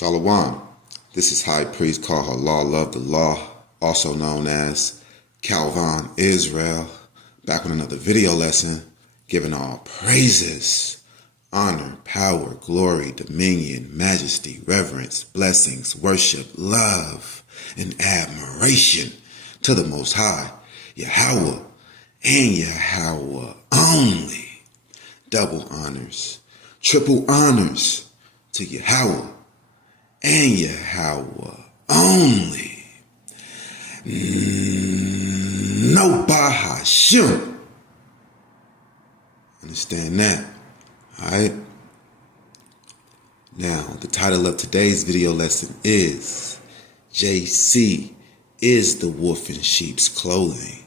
Shalom. This is High Priest Kahalal Love the Law, also known as Calvin Israel, back with another video lesson, giving all praises, honor, power, glory, dominion, majesty, reverence, blessings, worship, love, and admiration to the Most High, Yahweh, and Yahweh only. Double honors, triple honors to Yahweh and Yahweh only. No Bahashim. Understand that? Alright? Now, the title of today's video lesson is JC is the wolf in sheep's clothing.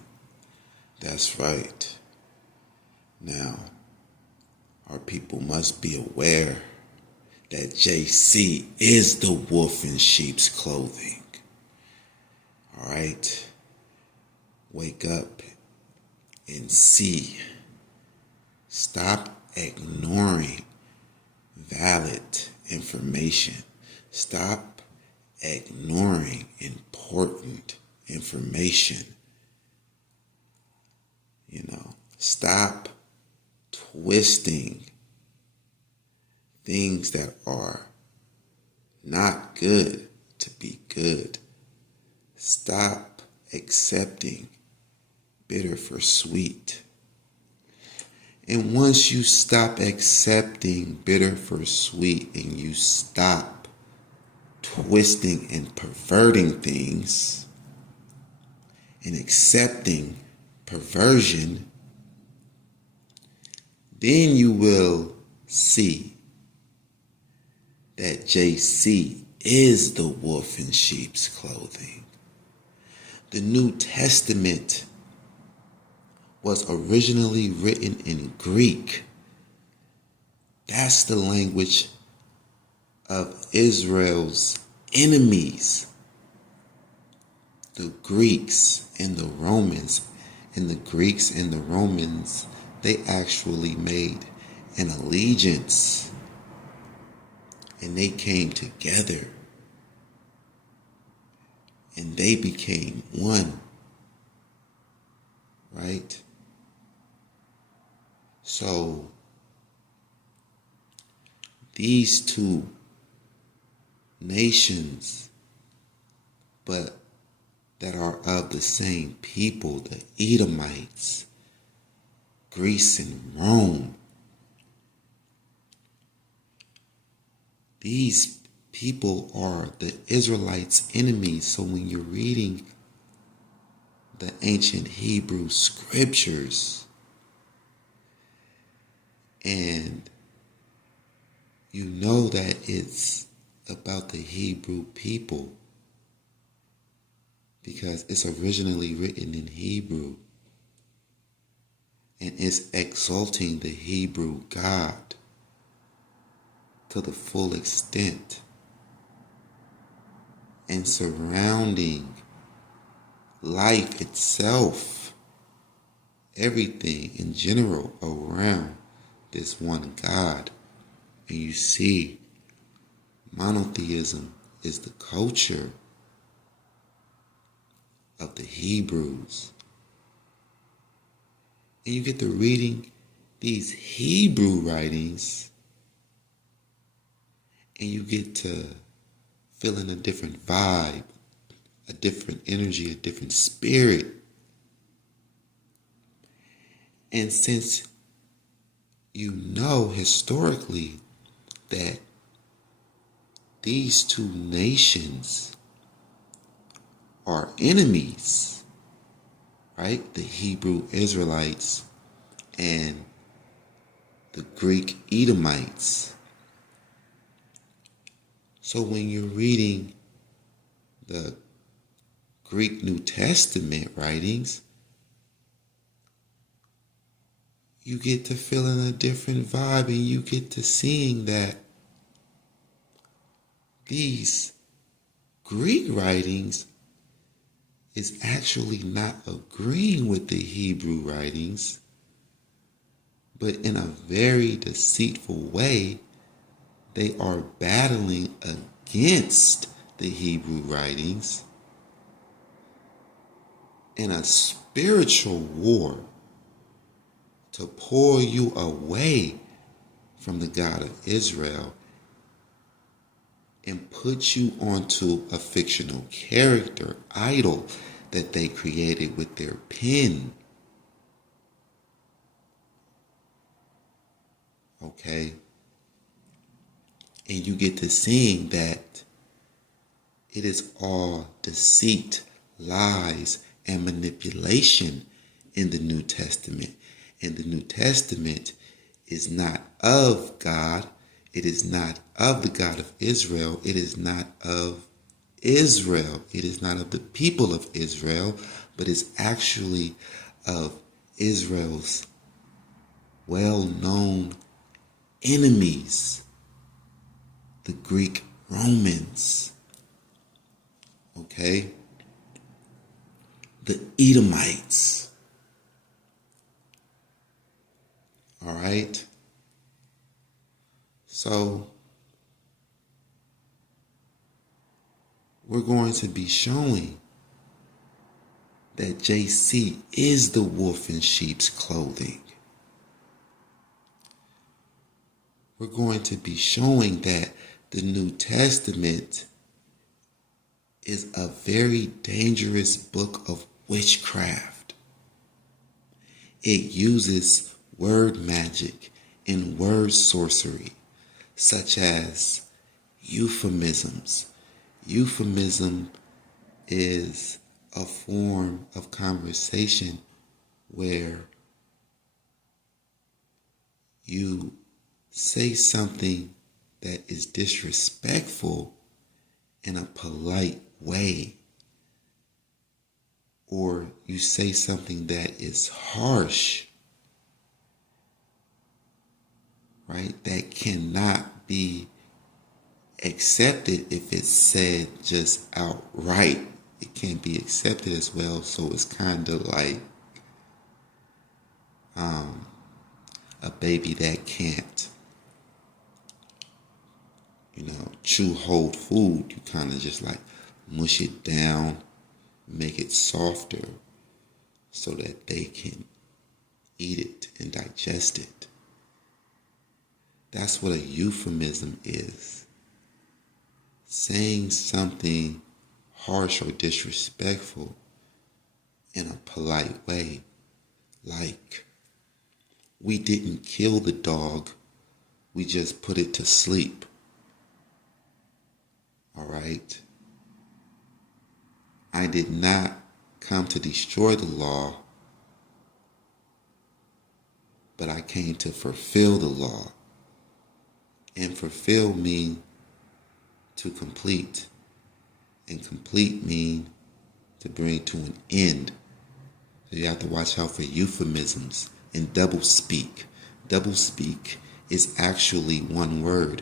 That's right. Now, our people must be aware that JC is the wolf in sheep's clothing. All right? Wake up and see. Stop ignoring valid information. Stop ignoring important information. Stop twisting things that are not good to be good. Stop accepting bitter for sweet. And once you stop accepting bitter for sweet and you stop twisting and perverting things and accepting perversion, then you will see that JC is the wolf in sheep's clothing. The New Testament was originally written in Greek. That's the language of Israel's enemies. The Greeks and the Romans. And the Greeks and the Romans, they actually made an allegiance. And they came together. And they became one. Right? So, these two nations, but that are of the same people, the Edomites, Greece and Rome, these people are the Israelites' enemies. So when you're reading the ancient Hebrew scriptures and you know that it's about the Hebrew people because it's originally written in Hebrew and it's exalting the Hebrew God to the full extent and surrounding life itself, everything in general around this one God. And you see, monotheism is the culture of the Hebrews. And you get to reading these Hebrew writings and you get to feeling a different vibe, a different energy, a different spirit. And since you know historically that these two nations are enemies, right? The Hebrew Israelites and the Greek Edomites. So when you're reading the Greek New Testament writings, you get to feeling a different vibe and you get to seeing that these Greek writings is actually not agreeing with the Hebrew writings, but in a very deceitful way, they are battling against the Hebrew writings in a spiritual war to pull you away from the God of Israel and put you onto a fictional character, idol, that they created with their pen. Okay? And you get to seeing that it is all deceit, lies, and manipulation in the New Testament. And the New Testament is not of God. It is not of the God of Israel. It is not of Israel. It is not of the people of Israel, but it's actually of Israel's well-known enemies, the Greek Romans, okay? The Edomites, all right? So, we're going to be showing that JC is the wolf in sheep's clothing. We're going to be showing that the New Testament is a very dangerous book of witchcraft. It uses word magic and word sorcery, such as euphemisms. Euphemism is a form of conversation where you say something that is disrespectful in a polite way, or you say something that is harsh, right? That cannot be accepted if it's said just outright. It can't be accepted as well, so it's kind of like a baby that can't, chew whole food. You kind of just like mush it down, make it softer so that they can eat it and digest it. That's what a euphemism is. Saying something harsh or disrespectful in a polite way. Like, we didn't kill the dog, we just put it to sleep. All right? I did not come to destroy the law, but I came to fulfill the law. And fulfill mean to complete. And complete mean to bring to an end. So you have to watch out for euphemisms and double speak. Double speak is actually one word,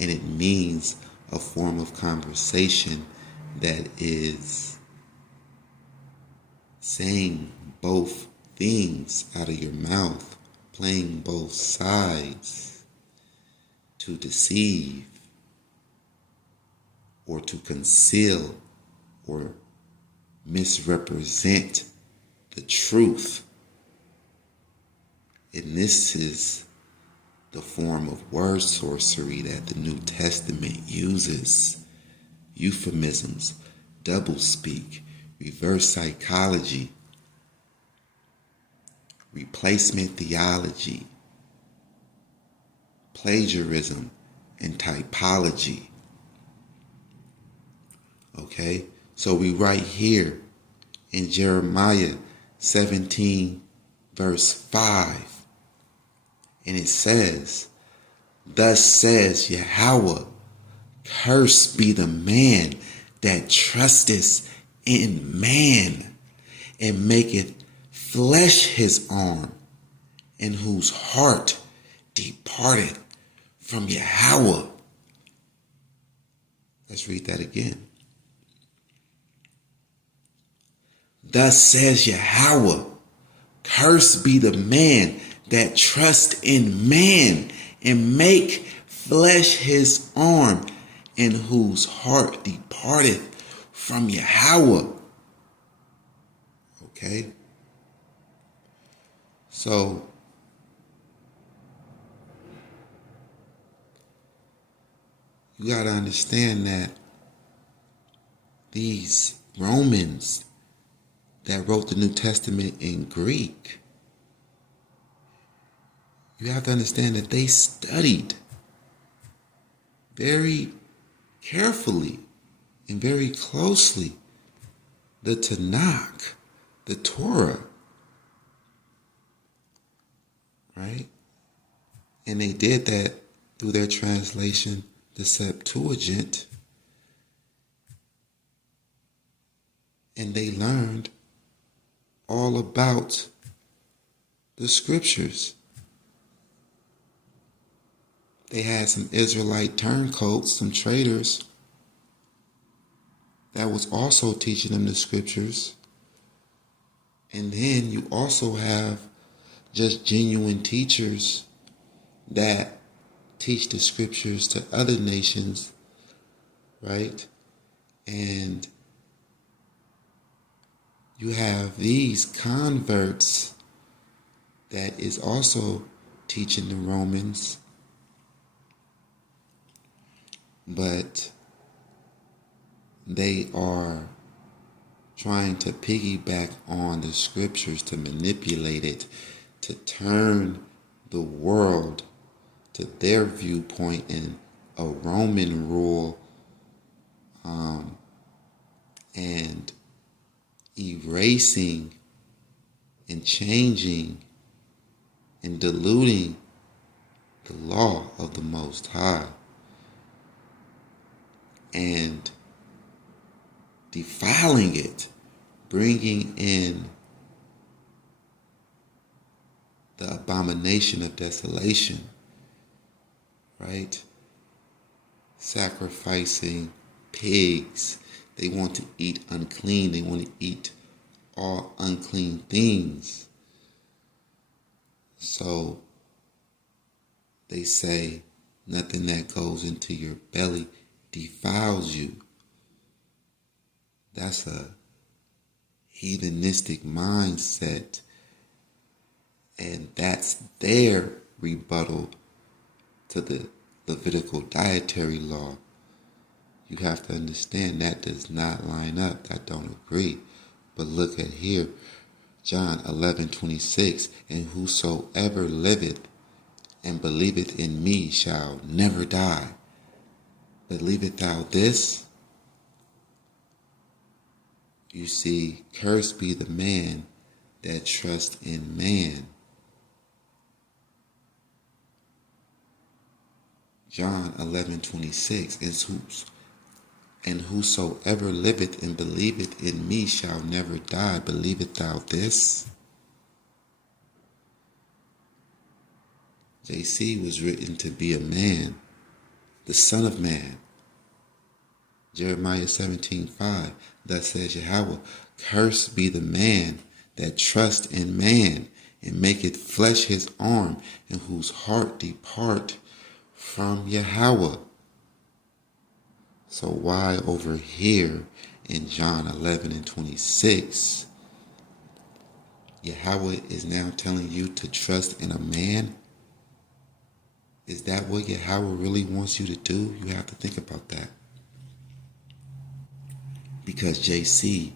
and it means a form of conversation that is saying both things out of your mouth, playing both sides to deceive or to conceal or misrepresent the truth. And this is the form of word sorcery that the New Testament uses. Euphemisms, doublespeak, reverse psychology, replacement theology, plagiarism, and typology. Okay, so we right here in Jeremiah 17, verse 5. And it says, "Thus says Yahweh, cursed be the man that trusteth in man, and maketh flesh his arm, and whose heart departeth from Yahweh." Let's read that again. "Thus says Yahweh, cursed be the man that trust in man, and make flesh his arm, and whose heart departed from Yahweh. Okay? So, you got to understand that these Romans that wrote the New Testament in Greek, you have to understand that they studied very carefully and very closely the Tanakh, the Torah, right? And they did that through their translation, the Septuagint. And they learned all about the scriptures. They had some Israelite turncoats, some traders, that was also teaching them the scriptures. And then you also have just genuine teachers that teach the scriptures to other nations, right? And you have these converts that is also teaching the Romans, but they are trying to piggyback on the scriptures to manipulate it, to turn the world to their viewpoint in a Roman rule, and erasing and changing and diluting the law of the Most High and defiling it, bringing in the abomination of desolation, right? Sacrificing pigs. They want to eat unclean. They want to eat all unclean things. So they say nothing that goes into your belly defiles you. That's a heathenistic mindset. And that's their rebuttal to the Levitical dietary law. You have to understand that does not line up. That don't agree. But look at here, John 11:26, and whosoever liveth and believeth in me shall never die. Believeth thou this? You see, cursed be the man that trusts in man. John 11:26, and whosoever liveth and believeth in me shall never die. Believeth thou this? JC was written to be a man, the Son of Man. Jeremiah 17:5, thus says Yahweh, cursed be the man that trusts in man and maketh flesh his arm, and whose heart depart from Yahweh. So why over here in John 11:26, Yahweh is now telling you to trust in a man? Is that what Yahweh really wants you to do? You have to think about that. Because JC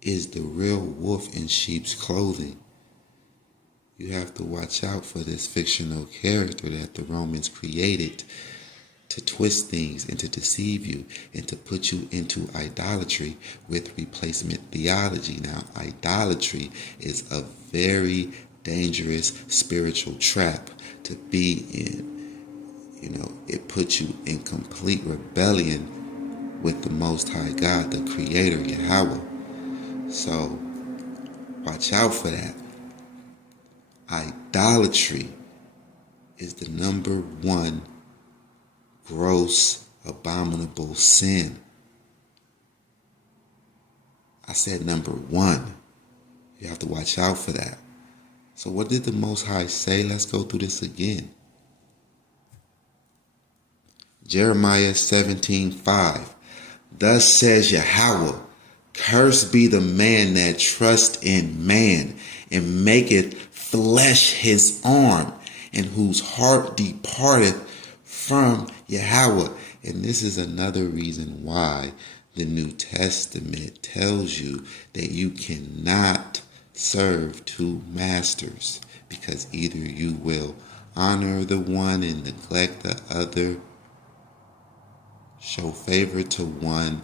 is the real wolf in sheep's clothing. You have to watch out for this fictional character that the Romans created to twist things and to deceive you and to put you into idolatry with replacement theology. Now, idolatry is a very dangerous spiritual trap to be in. You know, it puts you in complete rebellion with the Most High God, the Creator, Yahweh. So, watch out for that. Idolatry is the number one gross, abominable sin. I said number one. You have to watch out for that. So what did the Most High say? Let's go through this again. Jeremiah 17:5. Thus says Yahweh, cursed be the man that trusts in man, and maketh flesh his arm, and whose heart departeth from Yahweh. And this is another reason why the New Testament tells you that you cannot serve two masters, because either you will honor the one and neglect the other, show favor to one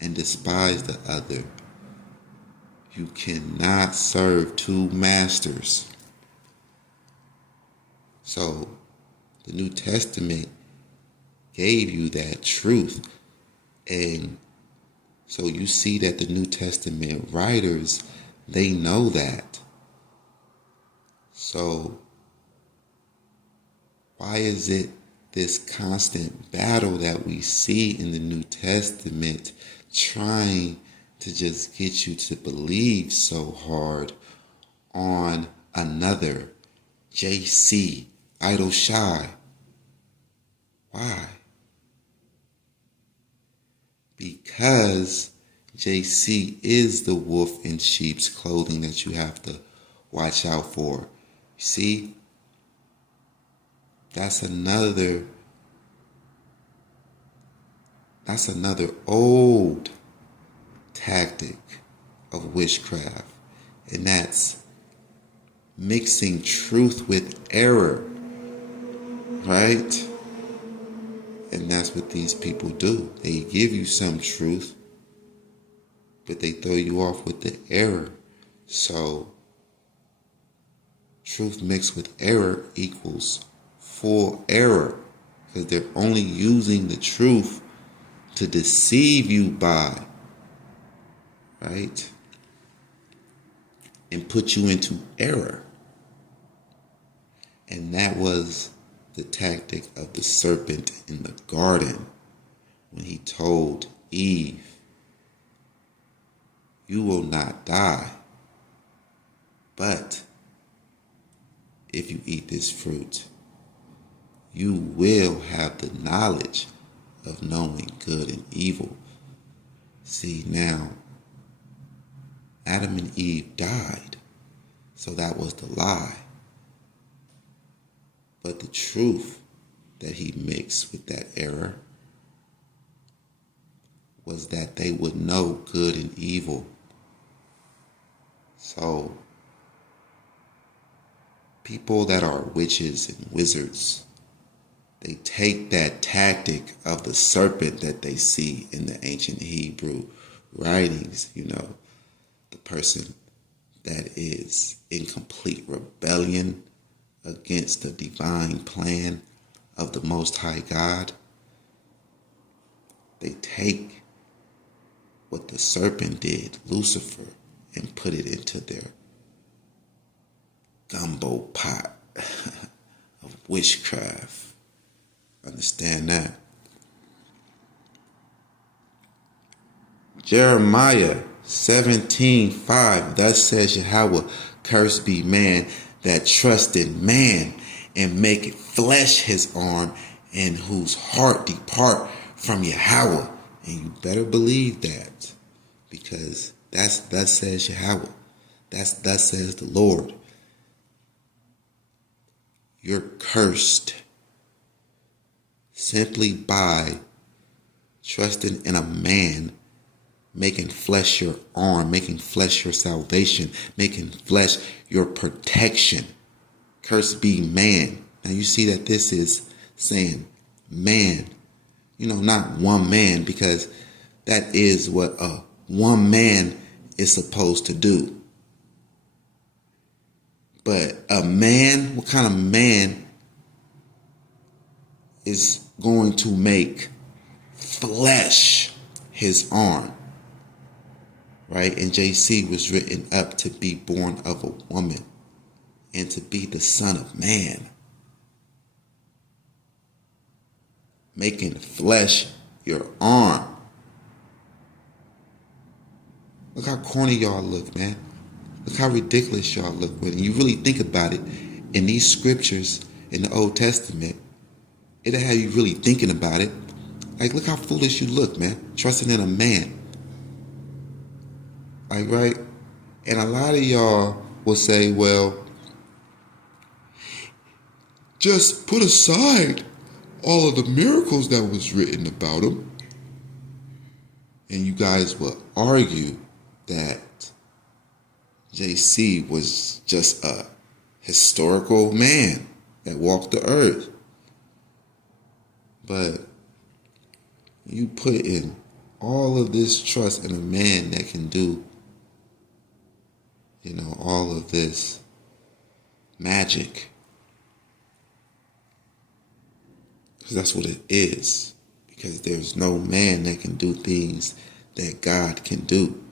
and despise the other. You cannot serve two masters. So the New Testament gave you that truth. And so you see that the New Testament writers, they know that. So why is it this constant battle that we see in the New Testament trying to just get you to believe so hard on another JC, Idol Shy? Why? Because JC is the wolf in sheep's clothing that you have to watch out for. See? That's another old tactic of witchcraft. And that's mixing truth with error. Right? And that's what these people do. They give you some truth, but they throw you off with the error. So truth mixed with error equals full error, because they're only using the truth to deceive you by, right? And put you into error. And that was the tactic of the serpent in the garden when he told Eve, you will not die, but if you eat this fruit, you will have the knowledge of knowing good and evil. See, now, Adam and Eve died, so that was the lie. But the truth that he mixed with that error was that they would know good and evil. So, people that are witches and wizards, they take that tactic of the serpent that they see in the ancient Hebrew writings, the person that is in complete rebellion against the divine plan of the Most High God. They take what the serpent did, Lucifer, and put it into their gumbo pot of witchcraft. Understand that? Jeremiah 17:5. Thus says Yahweh, cursed be man that trust in man, and make it flesh his arm, and whose heart depart from Yahweh. And you better believe that, because that says Yahweh. That says the Lord. You're cursed simply by trusting in a man, making flesh your arm, making flesh your salvation, making flesh your protection. Cursed be man. Now you see that this is saying man, not one man, because that is what one man is supposed to do. But a man, what kind of man is going to make flesh his arm? Right? And JC was written up to be born of a woman and to be the Son of Man. Making flesh your arm. Look how corny y'all look, man. Look how ridiculous y'all look when you really think about it. In these scriptures in the Old Testament, It'll have you really thinking about it. Like, look how foolish you look, man. Trusting in a man. Like, right? And a lot of y'all will say, well, just put aside all of the miracles that was written about him. And you guys will argue that JC was just a historical man that walked the earth. But you put in all of this trust in a man that can do, all of this magic. Because that's what it is. Because there's no man that can do things that God can do.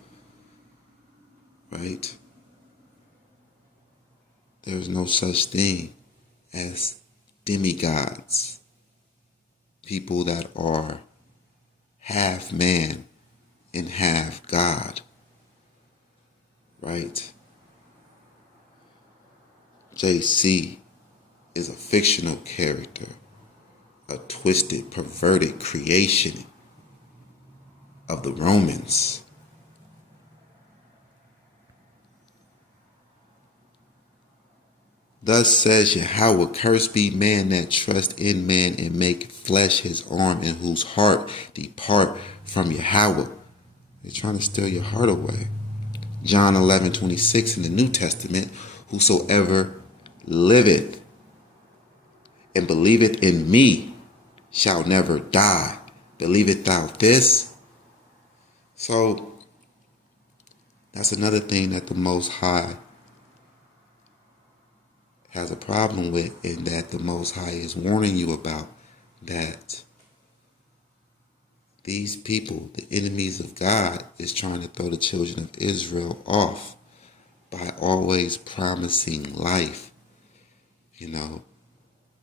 Right? There's no such thing as demigods. People that are half man and half God. Right? JC is a fictional character, a twisted, perverted creation of the Romans. Thus says Yahweh, cursed be man that trust in man and make flesh his arm, and whose heart depart from Yahweh. They're trying to steal your heart away. John 11:26 in the New Testament, whosoever liveth and believeth in me shall never die. Believeth thou this? So that's another thing that the Most High has a problem with, and that the Most High is warning you about, that these people, the enemies of God, is trying to throw the children of Israel off by always promising life.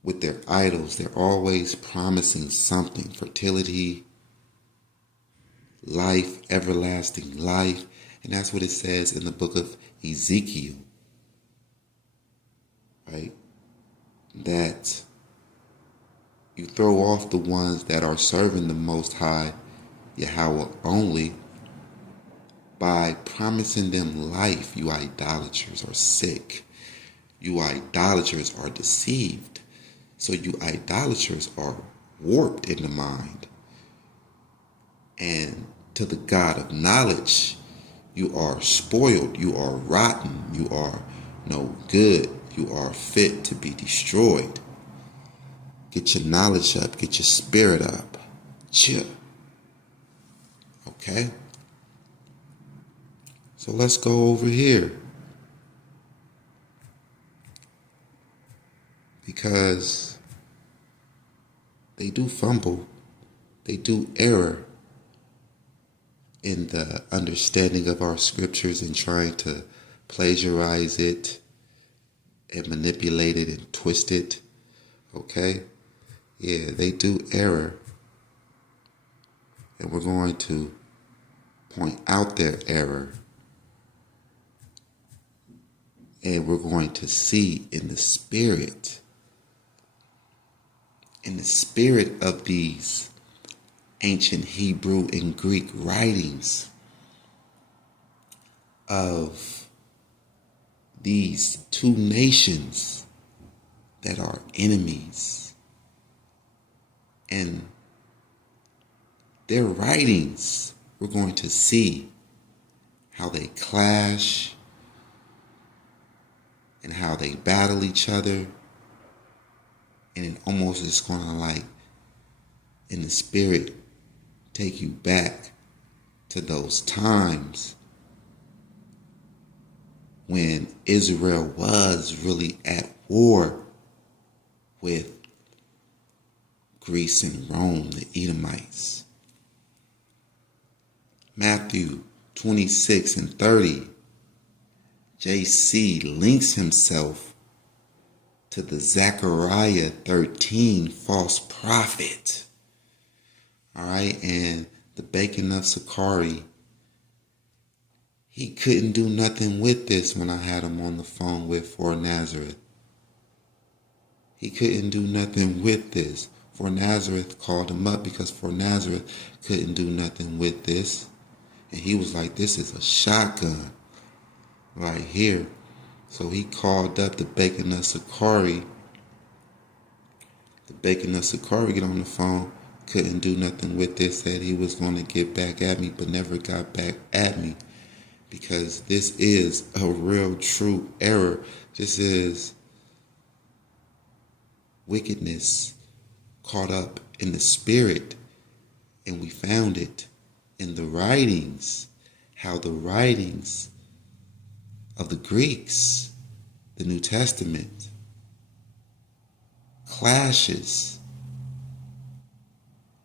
With their idols, they're always promising something: fertility, life, everlasting life. And that's what it says in the book of Ezekiel. Right? That you throw off the ones that are serving the Most High, Yahweh only, by promising them life. You idolaters are sick. You idolaters are deceived. So you idolaters are warped in the mind. And to the God of knowledge, you are spoiled. You are rotten. You are no good. You are fit to be destroyed. Get your knowledge up. Get your spirit up. Chill. Okay? So let's go over here. Because they do fumble. They do error in the understanding of our scriptures and trying to plagiarize it and manipulate it and twist it. Okay? Yeah, they do error. And we're going to point out their error. And we're going to see in the spirit of these ancient Hebrew and Greek writings of these two nations that are enemies, and their writings, we're going to see how they clash and how they battle each other. And it almost is going to, like, in the spirit, take you back to those times when Israel was really at war with Greece and Rome, the Edomites. Matthew 26:30, JC links himself to the Zechariah 13 false prophet. All right, and the Bacon of Sakari, he couldn't do nothing with this when I had him on the phone with For Nazareth. He couldn't do nothing with this. For Nazareth called him up because For Nazareth couldn't do nothing with this. And he was like, this is a shotgun right here. So he called up the Bacon of Sakari. The Bacon of Sakari get on the phone, couldn't do nothing with this, said he was going to get back at me, but never got back at me. Because this is a real true error. This is wickedness caught up in the spirit. And we found it in the writings, how the writings of the Greeks, the New Testament, clashes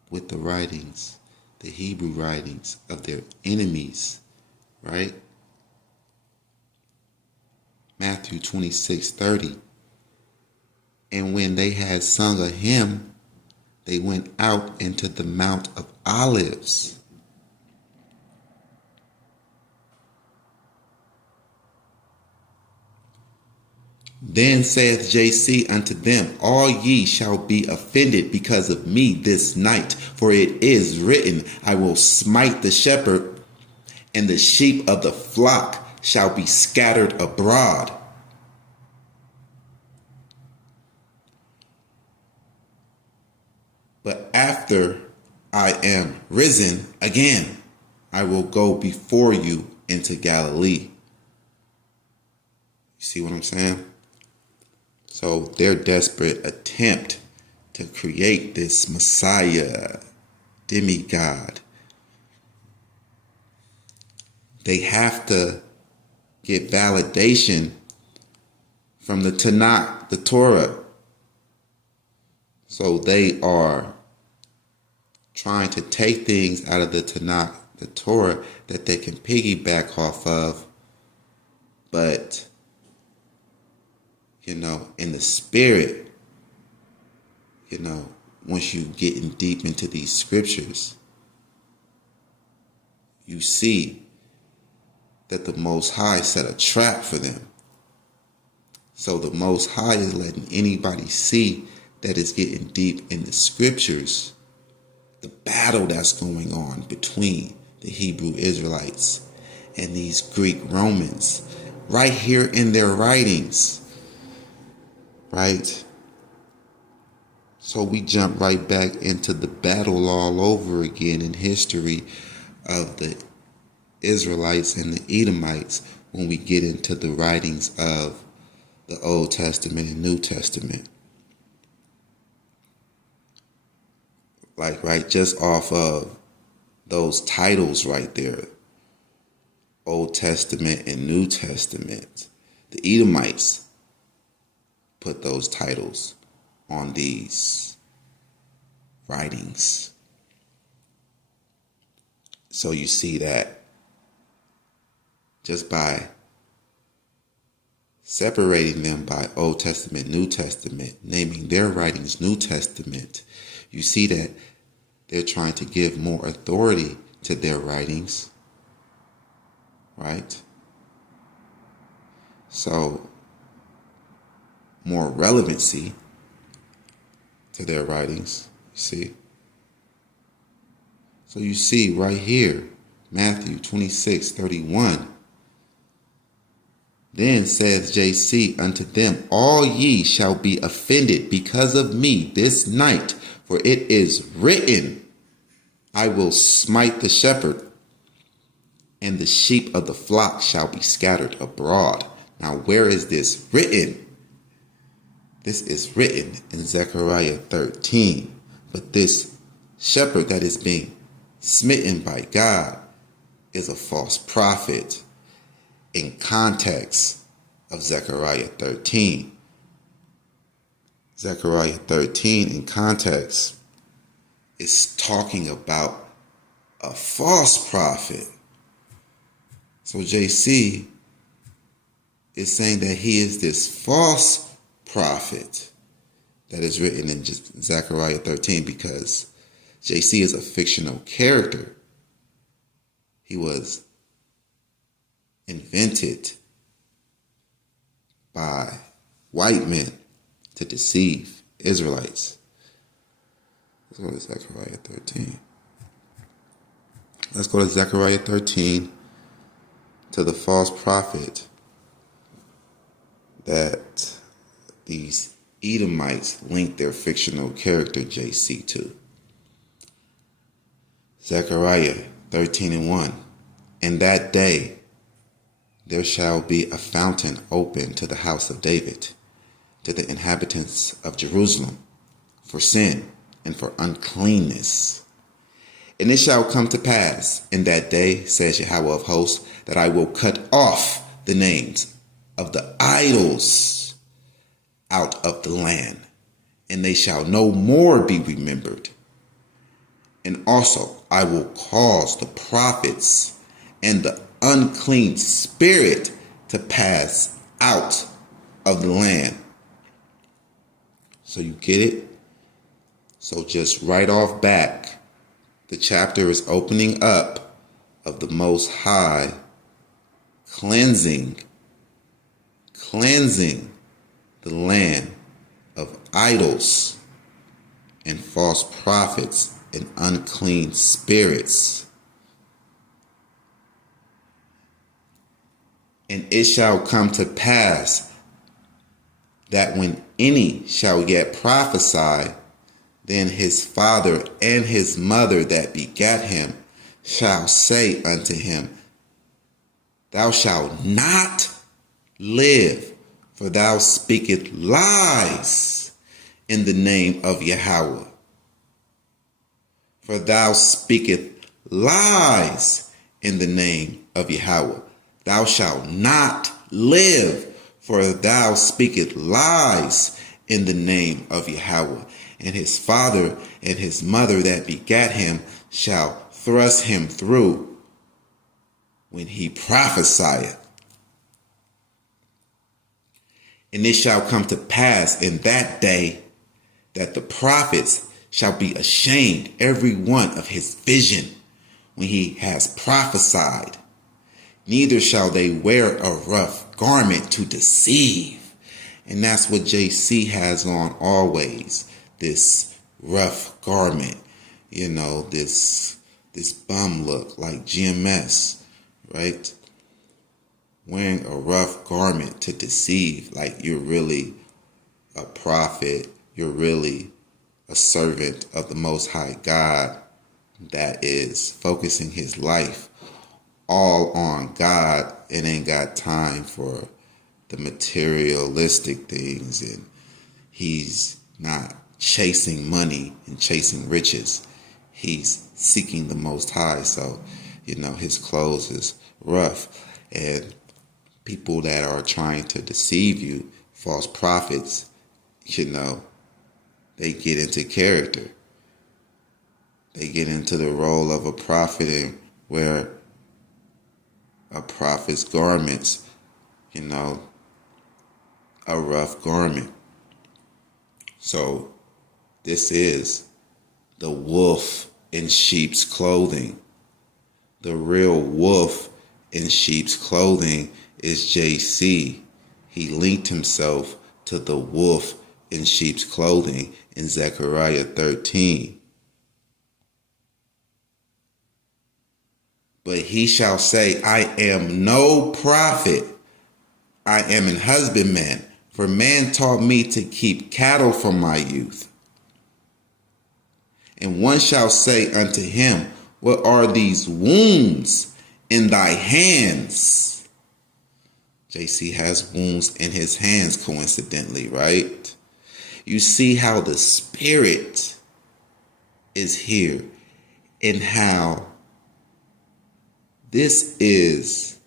with the writings, the Hebrew writings of their enemies, right? Matthew 26:30. And when they had sung a hymn, they went out into the Mount of Olives. Then saith JC unto them, all ye shall be offended because of me this night, for it is written, I will smite the shepherd, and the sheep of the flock shall be scattered abroad. But after I am risen again, I will go before you into Galilee. You see what I'm saying? So their desperate attempt to create this Messiah, demigod, they have to get validation from the Tanakh, the Torah. So they are trying to take things out of the Tanakh, the Torah, that they can piggyback off of. But, in the spirit, once you getting deep into these scriptures, you see that the Most High set a trap for them. So the Most High is letting anybody see that is getting deep in the scriptures, the battle that's going on between the Hebrew Israelites and these Greek Romans, right here in their writings, right? So we jump right back into the battle all over again in history of the Israelites and the Edomites when we get into the writings of the Old Testament and New Testament. Right, just off of those titles right there, Old Testament and New Testament, the Edomites put those titles on these writings. So you see that just by separating them by Old Testament, New Testament, naming their writings New Testament, you see that they're trying to give more authority to their writings, right? So, more relevancy to their writings, you see? So you see right here, Matthew 26:31. Then says JC unto them, all ye shall be offended because of me this night, for it is written, I will smite the shepherd, and the sheep of the flock shall be scattered abroad. Now, where is this written? This is written in Zechariah 13. But this shepherd that is being smitten by God is a false prophet in context of Zechariah 13. Zechariah 13 in context is talking about a false prophet. So JC is saying that he is this false prophet that is written in Zechariah 13 because JC is a fictional character. He was invented by white men to deceive Israelites. Let's go to Zechariah 13. Let's go to Zechariah 13, to the false prophet that these Edomites link their fictional character JC to. Zechariah 13:1. In that day there shall be a fountain open to the house of David, to the inhabitants of Jerusalem, for sin and for uncleanness. And it shall come to pass in that day, says Yahweh of hosts, that I will cut off the names of the idols out of the land, and they shall no more be remembered. And also I will cause the prophets and the unclean spirit to pass out of the land. So you get it? So just right off back, the chapter is opening up of the Most High cleansing the land of idols and false prophets and unclean spirits. And it shall come to pass that when any shall yet prophesy, then his father and his mother that begat him shall say unto him, Thou shalt not live, for thou speakest lies in the name of Yahweh. For thou speakest lies in the name of Yahweh. Thou shalt not live, for thou speakest lies in the name of Yahweh. And his father and his mother that begat him shall thrust him through when he prophesieth. And it shall come to pass in that day that the prophets shall be ashamed, every one of his vision, when he has prophesied. Neither shall they wear a rough garment to deceive. And that's what JC has on always, this rough garment, this bum look like GMS, right? Wearing a rough garment to deceive, like you're really a prophet, you're really a servant of the Most High God that is focusing his life all on God and ain't got time for the materialistic things, and he's not chasing money and chasing riches. He's seeking the Most High. So, his clothes is rough. And people that are trying to deceive you, false prophets, they get into character. They get into the role of a prophet and wear a prophet's garments, a rough garment. So this is the wolf in sheep's clothing. The real wolf in sheep's clothing is JC. He linked himself to the wolf in sheep's clothing in Zechariah 13. But he shall say, I am no prophet. I am an husbandman, for man taught me to keep cattle from my youth. And one shall say unto him, What are these wounds in thy hands? JC has wounds in his hands, coincidentally, right? You see how the spirit is here and how this is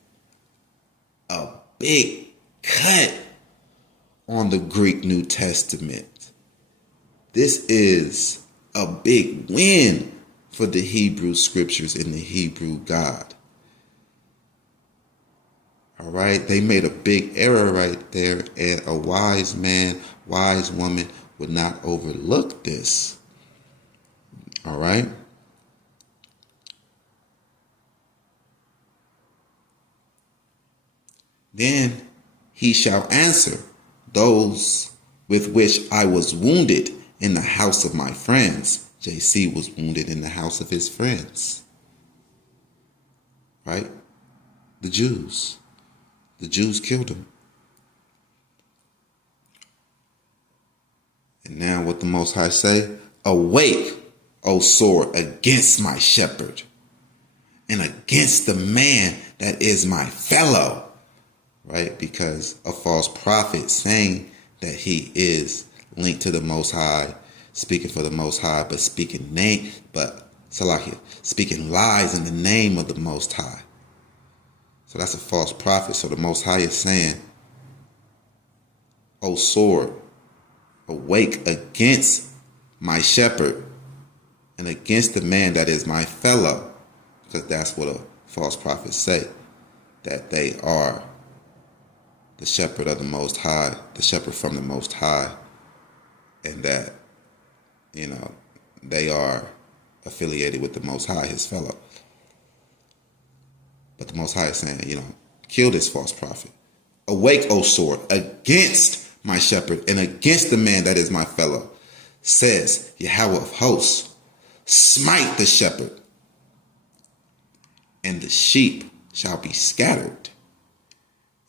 a big cut on the Greek New Testament. This is a big win for the Hebrew scriptures and the Hebrew God. All right, they made a big error right there, and a wise man, wise woman would not overlook this. All right. Then he shall answer, Those with which I was wounded in the house of my friends, JC was wounded in the house of his friends, right? The Jews. The Jews killed him. And now what the Most High say? Awake, O sword, against my shepherd, and against the man that is my fellow, right? Because a false prophet saying that he is linked to the Most High, speaking for the Most High, but speaking lies in the name of the Most High. So that's a false prophet. So the Most High is saying, O sword, awake against my shepherd and against the man that is my fellow. Because that's what a false prophet say, that they are the shepherd of the Most High, the shepherd from the Most High, and that, they are affiliated with the Most High, his fellow. But the Most High is saying, kill this false prophet. Awake, O sword, against my shepherd and against the man that is my fellow, says Yahweh of hosts. Smite the shepherd, and the sheep shall be scattered,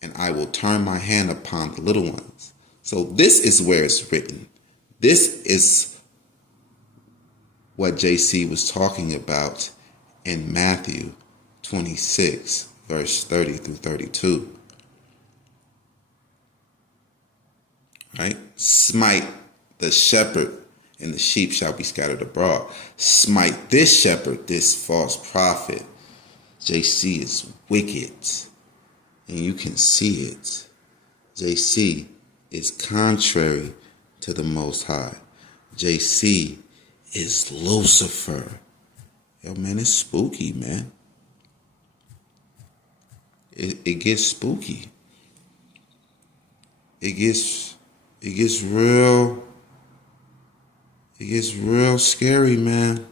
and I will turn my hand upon the little ones. So this is where it's written. This is what JC was talking about in Matthew 26, verse 30 through 32. Right? Smite the shepherd, and the sheep shall be scattered abroad. Smite this shepherd, this false prophet. JC is wicked, and you can see it. JC is contrary to the Most High. JC is Lucifer. Yo, man, it's spooky, man. It gets spooky. It gets real scary, man.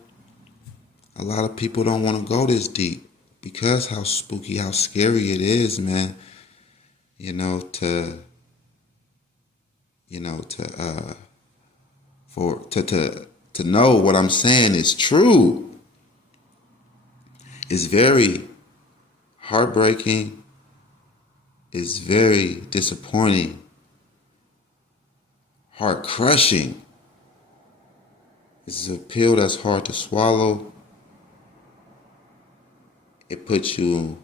A lot of people don't want to go this deep because how spooky, how scary it is, man. To know what I'm saying is true is very heartbreaking. It's very disappointing, heart crushing. It's a pill that's hard to swallow. It puts you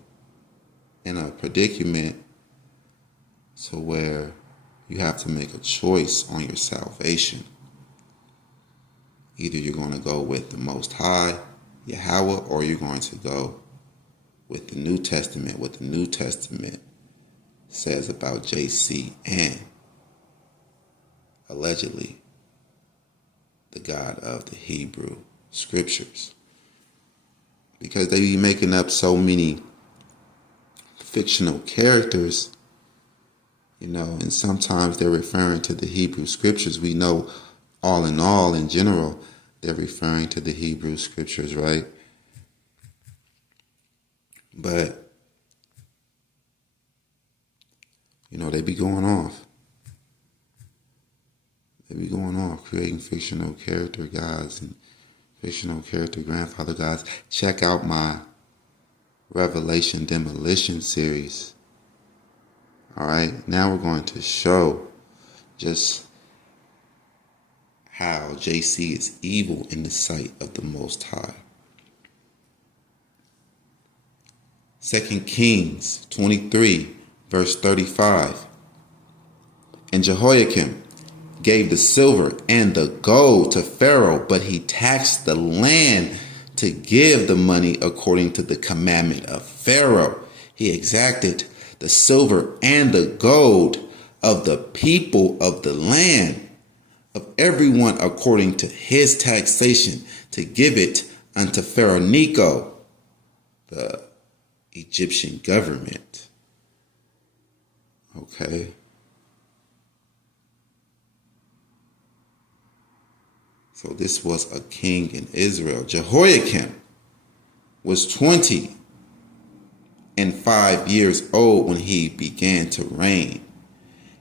in a predicament to where you have to make a choice on your salvation. Either you're going to go with the Most High, Yahweh, or you're going to go with the New Testament, what the New Testament says about JC and allegedly the God of the Hebrew Scriptures. Because they be making up so many fictional characters, and sometimes they're referring to the Hebrew Scriptures. We know all in general, they're referring to the Hebrew Scriptures, right? But, they be going off. They be going off, creating fictional character gods and fictional character grandfather gods. Check out my Revelation Demolition series. All right, now we're going to show just how JC is evil in the sight of the Most High. 2 Kings 23, verse 35. And Jehoiakim gave the silver and the gold to Pharaoh, but he taxed the land to give the money according to the commandment of Pharaoh. He exacted the silver and the gold of the people of the land, of everyone according to his taxation, to give it unto Pharaoh Necho, the Egyptian government. Okay. So this was a king in Israel. Jehoiakim was 25 years old when he began to reign.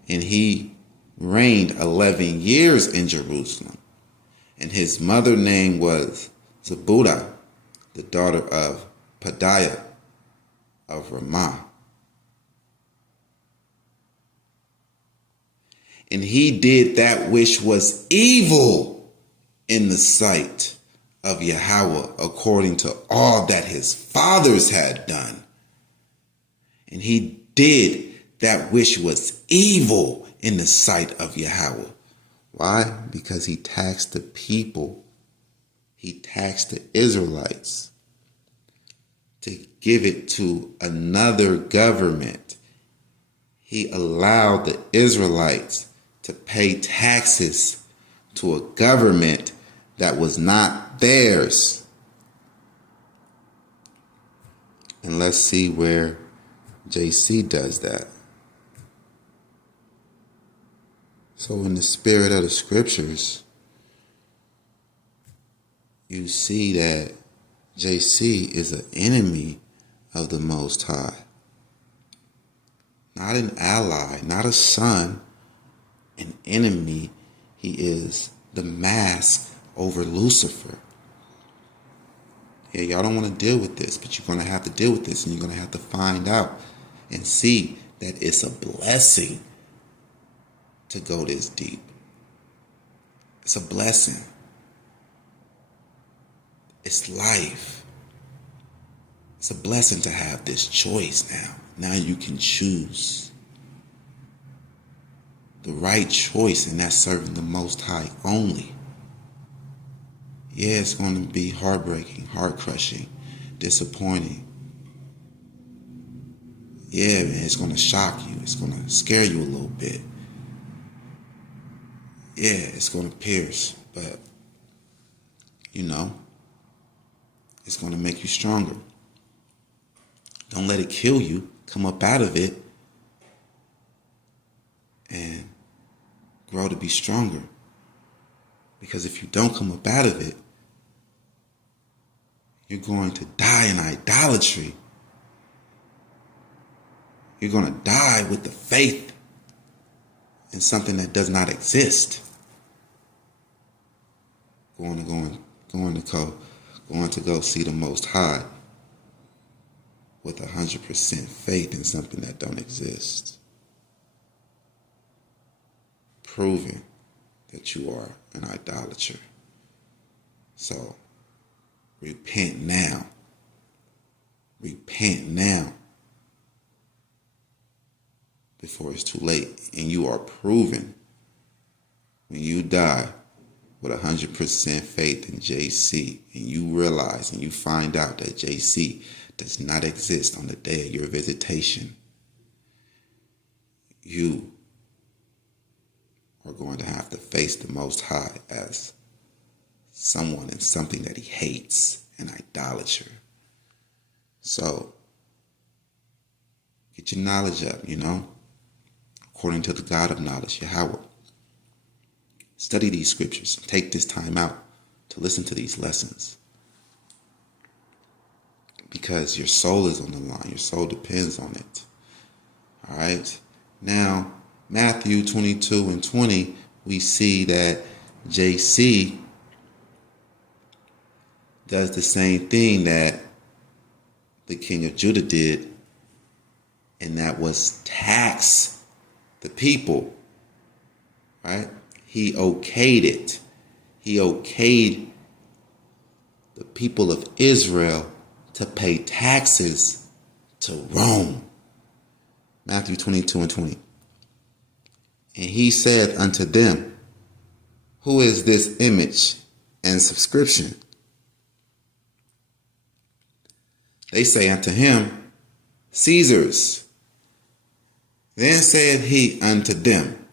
And he reigned 11 years in Jerusalem. And his mother name was Zebudah, the daughter of Pedaiah of Ramah. And he did that which was evil in the sight of Yahweh, according to all that his fathers had done. And he did that which was evil in the sight of Yahweh. Why? Because he taxed the people. He taxed the Israelites to give it to another government. He allowed the Israelites to pay taxes to a government that was not theirs. And let's see where JC does that. So in the spirit of the scriptures, you see that JC is an enemy of the Most High. Not an ally, not a son, an enemy. He is the mask over Lucifer. Yeah, y'all don't want to deal with this, but you're going to have to deal with this, and you're going to have to find out and see that it's a blessing to go this deep. It's a blessing. It's life. It's a blessing to have this choice now. Now you can choose the right choice, and that's serving the Most High only. Yeah, it's going to be heartbreaking, heart-crushing, disappointing. Yeah, man, it's going to shock you. It's going to scare you a little bit. Yeah, it's going to pierce, but, it's going to make you stronger. Don't let it kill you. Come up out of it and grow to be stronger. Because if you don't come up out of it, you're going to die in idolatry. You're going to die with the faith in something that does not exist. Going to go see the Most High with 100% faith in something that don't exist. Proving that you are an idolater. So, repent now. Repent now before it's too late. And you are proven when you die with 100% faith in JC, and you realize and you find out that JC does not exist on the day of your visitation, you are going to have to face the Most High as someone and something that he hates, an idolater. So, get your knowledge up, according to the God of knowledge, Yahweh. Study these scriptures and take this time out to listen to these lessons. Because your soul is on the line. Your soul depends on it. All right? Now, Matthew 22:20, we see that JC does the same thing that the king of Judah did, and that was tax the people, right? He okayed it. He okayed the people of Israel to pay taxes to Rome. Matthew 22:20. And he said unto them, who is this image and subscription? They say unto him, Caesar's. Then said he unto them,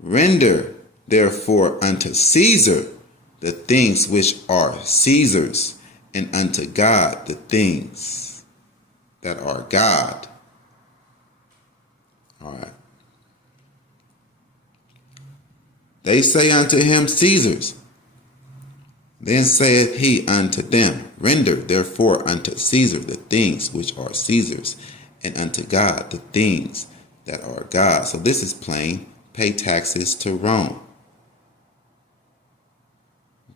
render therefore unto Caesar the things which are Caesar's, and unto God the things that are God. All right. They say unto him, Caesar's. Then saith he unto them, render therefore unto Caesar the things which are Caesar's, and unto God the things that are God. So this is plain. Pay taxes to Rome.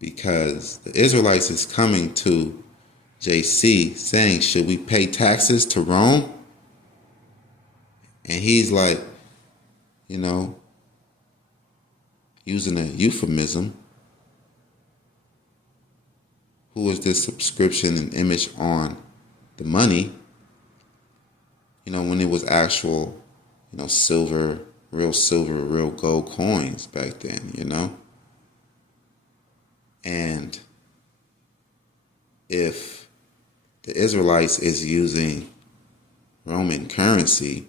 because the Israelites is coming to JC saying, should we pay taxes to Rome? And he's like, using a euphemism, who is this subscription and image on the money? When it was actual, silver, real gold coins back then, And if the Israelites is using Roman currency,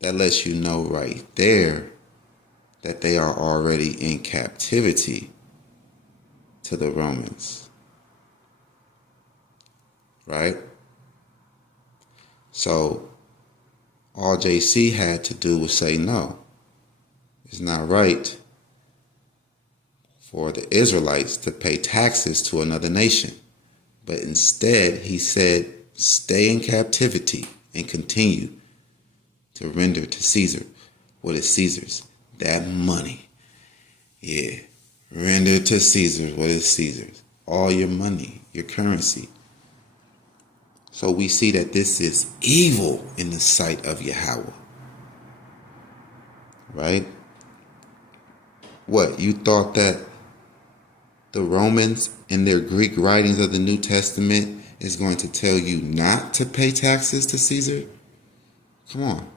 that lets you know right there that they are already in captivity to the Romans. Right? So all JC had to do was say, no, it's not right for the Israelites to pay taxes to another nation. But instead, he said, stay in captivity and continue to render to Caesar what is Caesar's. That money. Yeah. Render to Caesar what is Caesar's. All your money, your currency. So we see that this is evil in the sight of Yahweh. Right? What? You thought that the Romans in their Greek writings of the New Testament is going to tell you not to pay taxes to Caesar? Come on.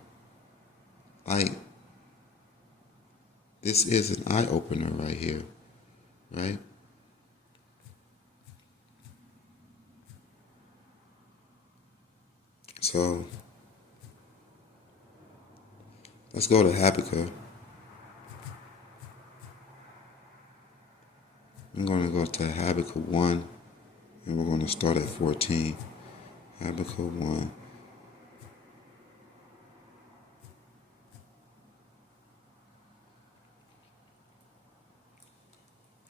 This is an eye-opener right here. Right? So, let's go to Habakkuk. I'm going to go to Habakkuk 1, and we're going to start at 14. Habakkuk 1.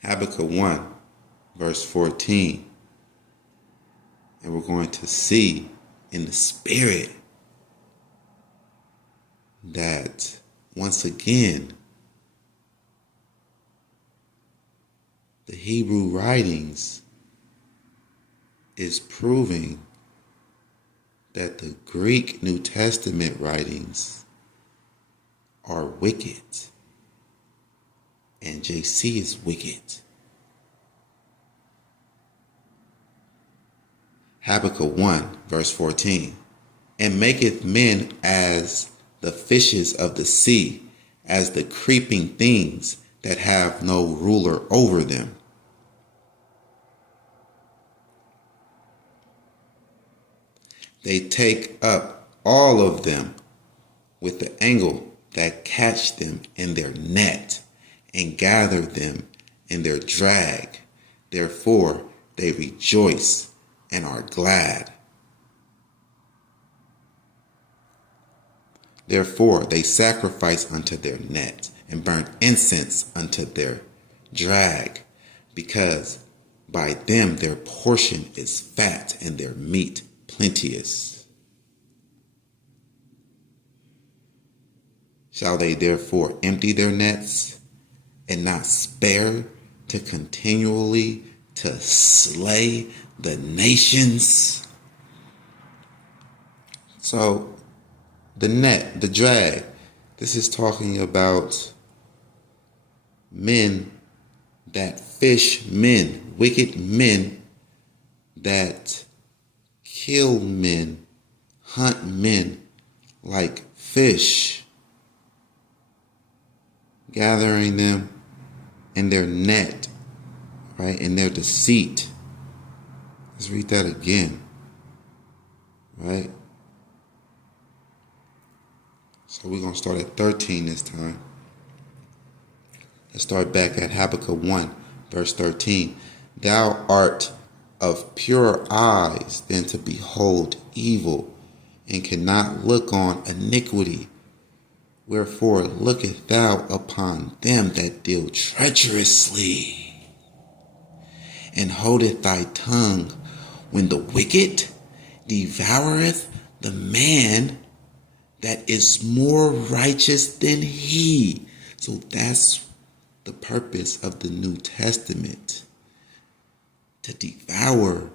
Habakkuk 1, verse 14. And we're going to see in the spirit that once again, the Hebrew writings is proving that the Greek New Testament writings are wicked. And JC is wicked. Habakkuk 1, verse 14. And maketh men as the fishes of the sea, as the creeping things that have no ruler over them. They take up all of them with the angle that catch them in their net and gather them in their drag. Therefore they rejoice and are glad. Therefore they sacrifice unto their net and burn incense unto their drag, because by them their portion is fat and their meat plenteous. Shall they therefore empty their nets and not spare to continually to slay the nations? So the net, the drag, this is talking about men that fish men, wicked men that kill men, hunt men like fish, gathering them in their net, right, in their deceit. Let's read that again, right? So we're going to start at 13 this time. Let's start back at Habakkuk 1, verse 13. Thou art of purer eyes than to behold evil, and cannot look on iniquity. Wherefore looketh thou upon them that deal treacherously, and holdeth thy tongue when the wicked devoureth the man that is more righteous than he. So that's the purpose of the New Testament, to devour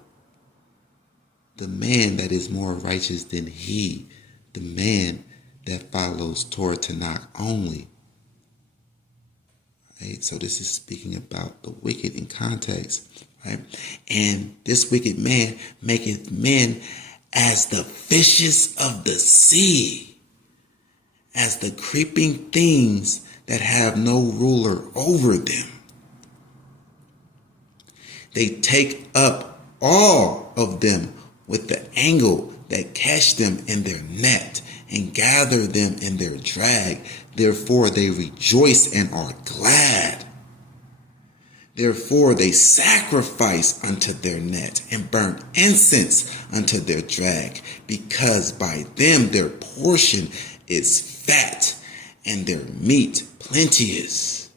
the man that is more righteous than he, the man that follows Torah Tanakh only. Right? So this is speaking about the wicked in context. Right? And this wicked man maketh men as the fishes of the sea, as the creeping things that have no ruler over them. They take up all of them with the angle that catch them in their net and gather them in their drag. Therefore they rejoice and are glad. Therefore they sacrifice unto their net and burn incense unto their drag, because by them their portion is fat and their meat plenteous.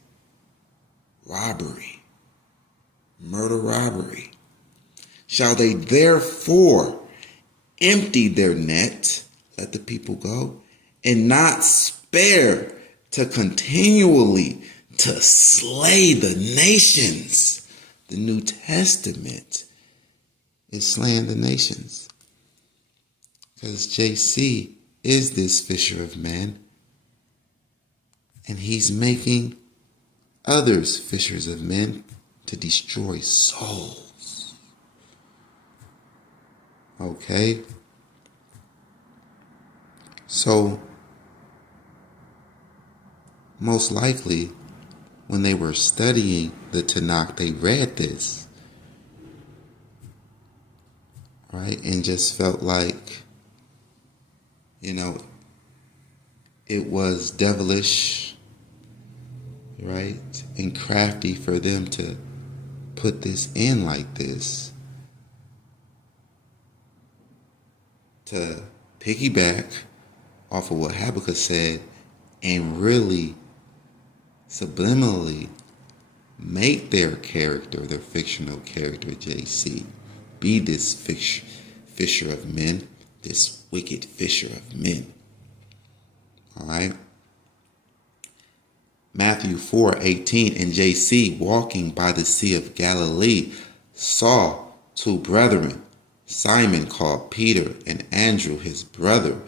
Robbery, murder, robbery. Shall they therefore empty their net, let the people go, and not spare to continually to slay the nations? The New Testament is slaying the nations, because JC is this fisher of men, and he's making others fishers of men to destroy souls. Okay? So, most likely, when they were studying the Tanakh, they read this, right? And just felt like, it was devilish, right? And crafty for them to put this in like this, to piggyback off of what Habakkuk said and really subliminally make their character, their fictional character, JC, be this fisher of men, this wicked fisher of men. All right. Matthew 4:18, and JC, walking by the Sea of Galilee, saw two brethren, Simon called Peter and Andrew his brother,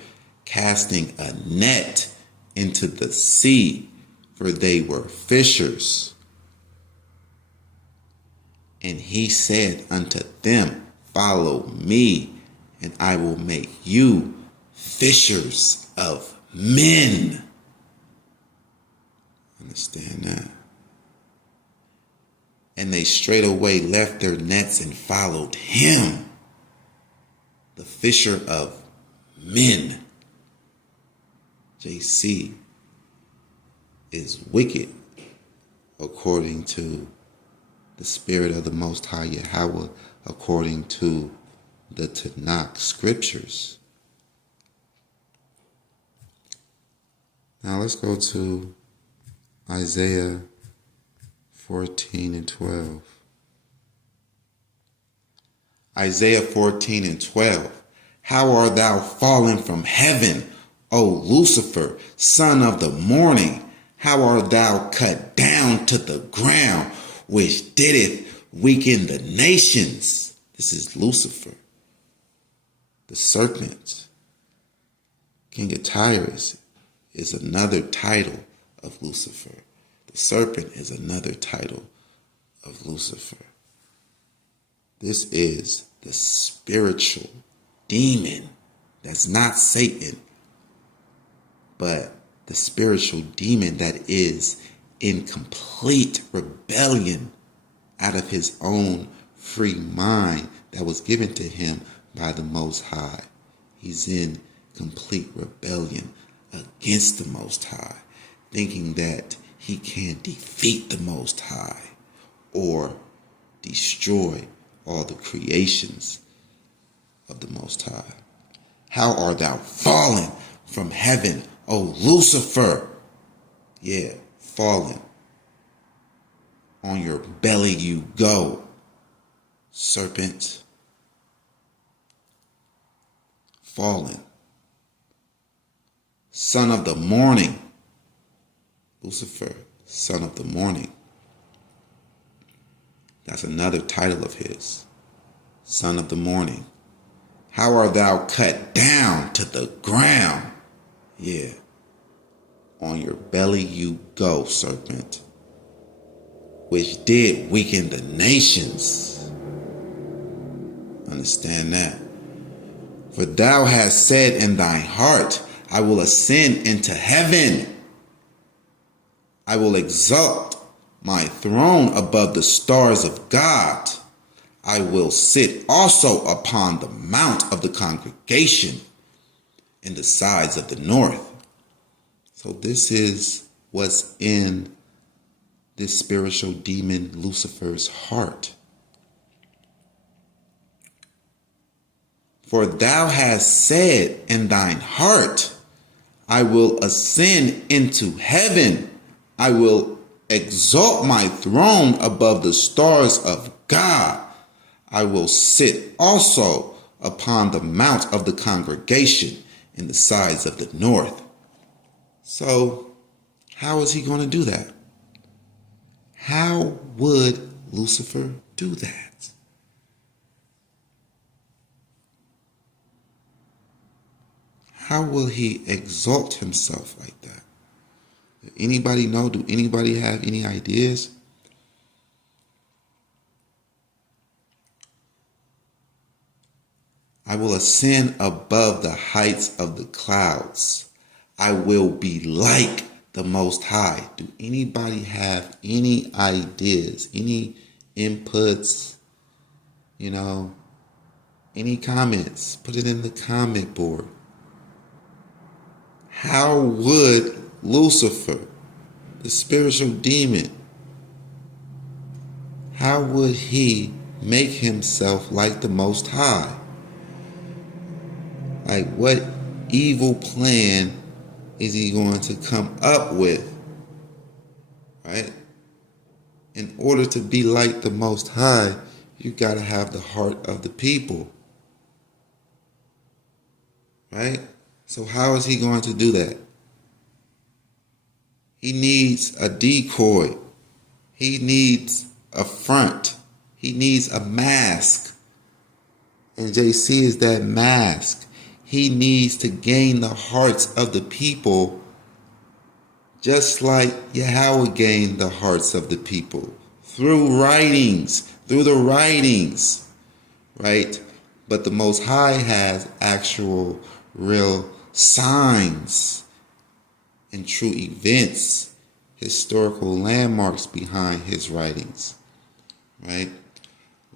casting a net into the sea, for they were fishers. And he said unto them, follow me, and I will make you fishers of men. Understand that? And they straightway left their nets and followed him, the fisher of men. JC is wicked according to the Spirit of the Most High Yahweh, according to the Tanakh scriptures. Now let's go to Isaiah 14:12. Isaiah 14:12. How art thou fallen from heaven, O Lucifer, son of the morning? How art thou cut down to the ground, which dideth weaken the nations? This is Lucifer, the serpent. King of Tyrus is another title of Lucifer. The serpent is another title of Lucifer. This is the spiritual demon. That's not Satan, but the spiritual demon that is in complete rebellion out of his own free mind that was given to him by the Most High. He's in complete rebellion against the Most High, thinking that he can defeat the Most High or destroy all the creations of the Most High. How art thou fallen from heaven, O Lucifer? Yeah, fallen. On your belly you go, serpent. Fallen. Son of the morning. Lucifer, son of the morning. That's another title of his. Son of the morning. How art thou cut down to the ground? Yeah. On your belly you go, serpent, which did weaken the nations. Understand that. For thou hast said in thine heart, I will ascend into heaven. I will exalt my throne above the stars of God. I will sit also upon the mount of the congregation in the sides of the north. So this is what's in this spiritual demon Lucifer's heart. For thou hast said in thine heart, I will ascend into heaven. I will exalt my throne above the stars of God. I will sit also upon the mount of the congregation in the sides of the north. So, how is he going to do that? How would Lucifer do that? How will he exalt himself like that? Does anybody know? Do anybody have any ideas? I will ascend above the heights of the clouds. I will be like the Most High. Do anybody have any ideas, any inputs, any comments? Put it in the comment board. How would Lucifer, the spiritual demon, how would he make himself like the Most High? Like, what evil plan is he going to come up with, right? In order to be like the Most High, you got to have the heart of the people, right? So how is he going to do that? He needs a decoy. He needs a front. He needs a mask. And JC is that mask. He needs to gain the hearts of the people just like Yahweh gained the hearts of the people through the writings, right? But the Most High has actual, real signs and true events, historical landmarks behind his writings, right?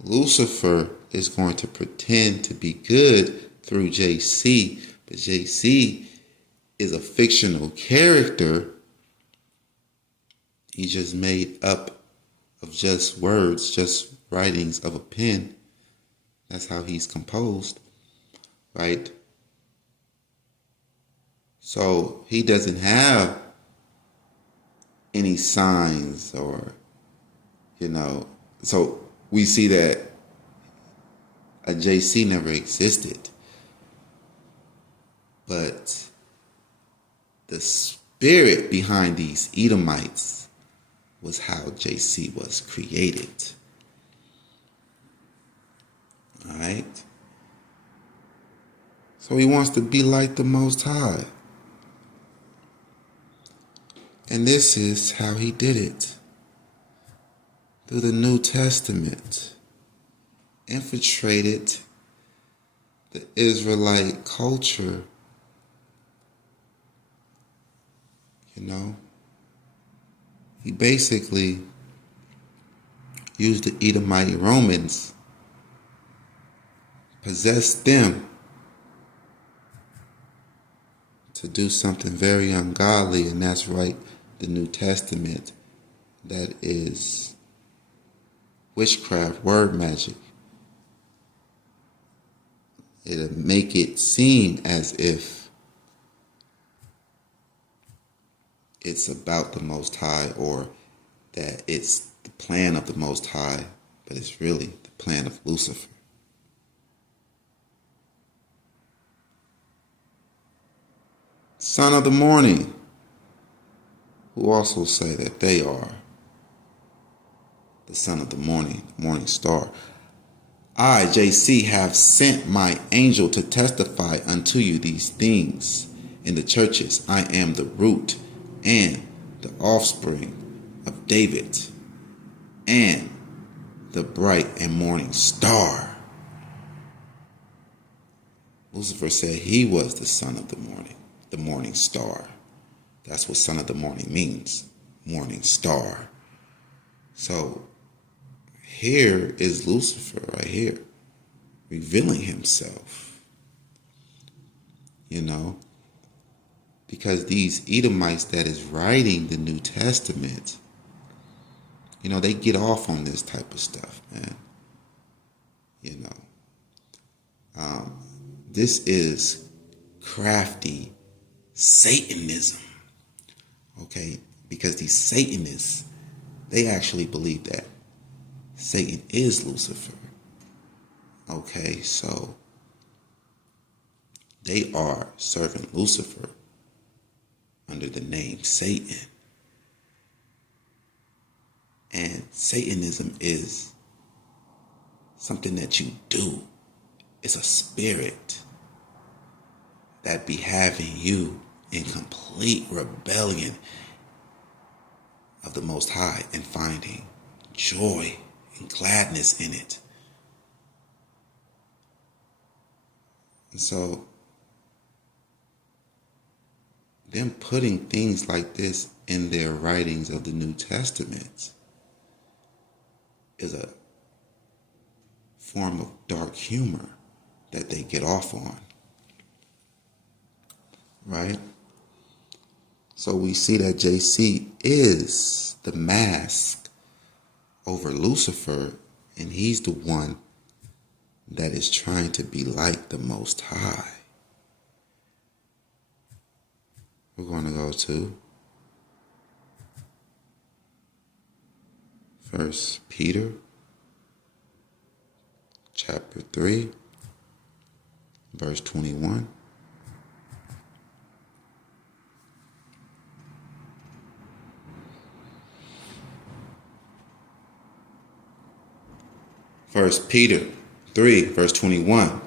Lucifer is going to pretend to be good through JC, but JC is a fictional character. He's just made up of just words, just writings of a pen. That's how he's composed, right? So he doesn't have any signs or, so we see that a JC never existed. But the spirit behind these Edomites was how JC was created. All right? So he wants to be like the Most High. And this is how he did it. Through the New Testament. Infiltrated the Israelite culture. He basically used the Edomite Romans, possessed them to do something very ungodly, and that's right, the New Testament, that is witchcraft, word magic. It'll make it seem as if it's about the Most High, or that it's the plan of the Most High, but it's really the plan of Lucifer. Son of the morning, who also say that they are the son of the morning star. I, JC, have sent my angel to testify unto you these things in the churches. I am the root and the offspring of David and the bright and morning star. Lucifer said he was the son of the morning star. That's what son of the morning means, morning star. So here is Lucifer right here, revealing himself, because these Edomites that is writing the New Testament, they get off on this type of stuff, man. This is crafty Satanism, okay? Because these Satanists, they actually believe that Satan is Lucifer. Okay, so they are serving Lucifer under the name Satan. And Satanism is something that you do. It's a spirit that be having you in complete rebellion of the Most High and finding joy and gladness in it. And so, them putting things like this in their writings of the New Testament is a form of dark humor that they get off on. Right? So we see that JC is the mask over Lucifer, and he's the one that is trying to be like the Most High. We're going to go to 1 Peter chapter 3, verse 21. First Peter 3, verse 21.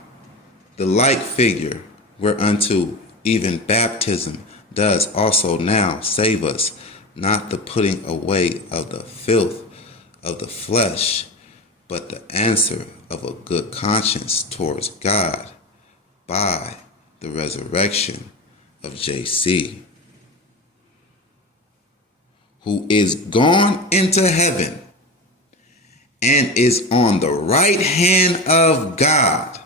The like figure whereunto even baptism does also now save us, not the putting away of the filth of the flesh, but the answer of a good conscience towards God by the resurrection of JC, who is gone into heaven and is on the right hand of God,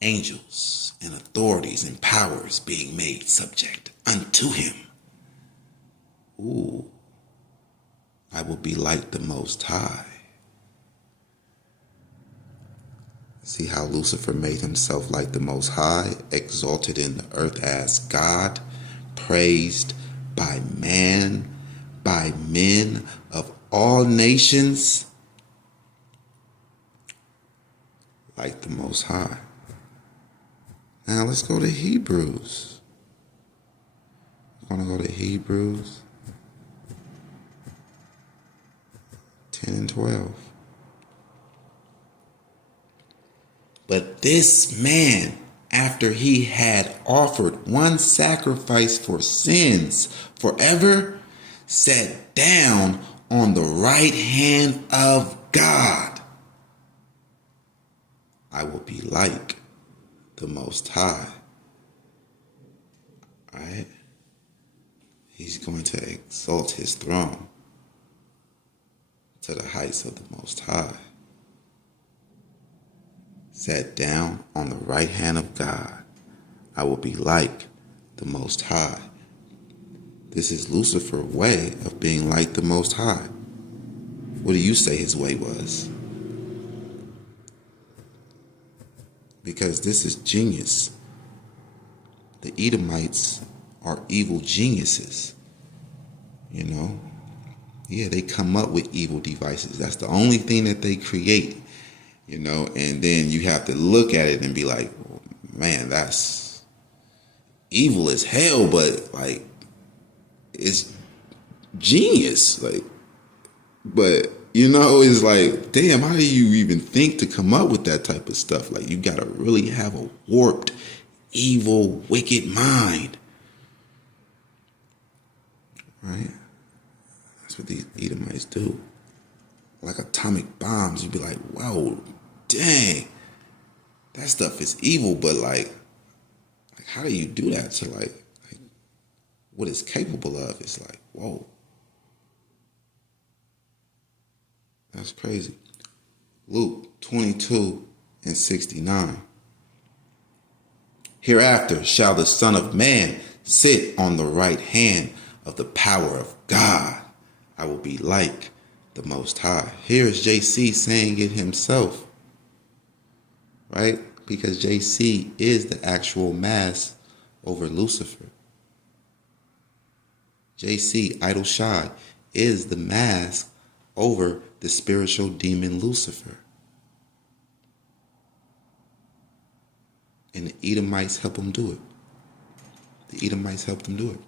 angels and authorities and powers being made subject unto him. Ooh, I will be like the Most High. See how Lucifer made himself like the Most High, exalted in the earth as God, praised by man, by men of all nations, like the Most High. Now let's go to Hebrews. I'm going to go to Hebrews 10 and 12. But this man, after he had offered one sacrifice for sins forever, sat down on the right hand of God. I will be like the Most High. All right? He's going to exalt his throne to the heights of the Most High. Sat down on the right hand of God. I will be like the Most High. This is Lucifer's way of being like the Most High. What do you say his way was? Because this is genius. The Edomites are evil geniuses. Yeah, they come up with evil devices. That's the only thing that they create. And then you have to look at it and be like, well, man, that's evil as hell, but it's genius. But It's like, damn, how do you even think to come up with that type of stuff? Like, you gotta really have a warped, evil, wicked mind. Right? That's what these Edomites do. Like atomic bombs, you'd be like, whoa, dang, that stuff is evil, but like how do you do that to like what it's capable of? It's like, whoa. That's crazy. Luke 22:69. Hereafter shall the Son of Man sit on the right hand of the power of God. I will be like the Most High. Here is JC saying it himself, right? Because JC is the actual mask over Lucifer. JC, Idol Shad, is the mask over the spiritual demon Lucifer. And the Edomites help him do it. The Edomites helped him do it.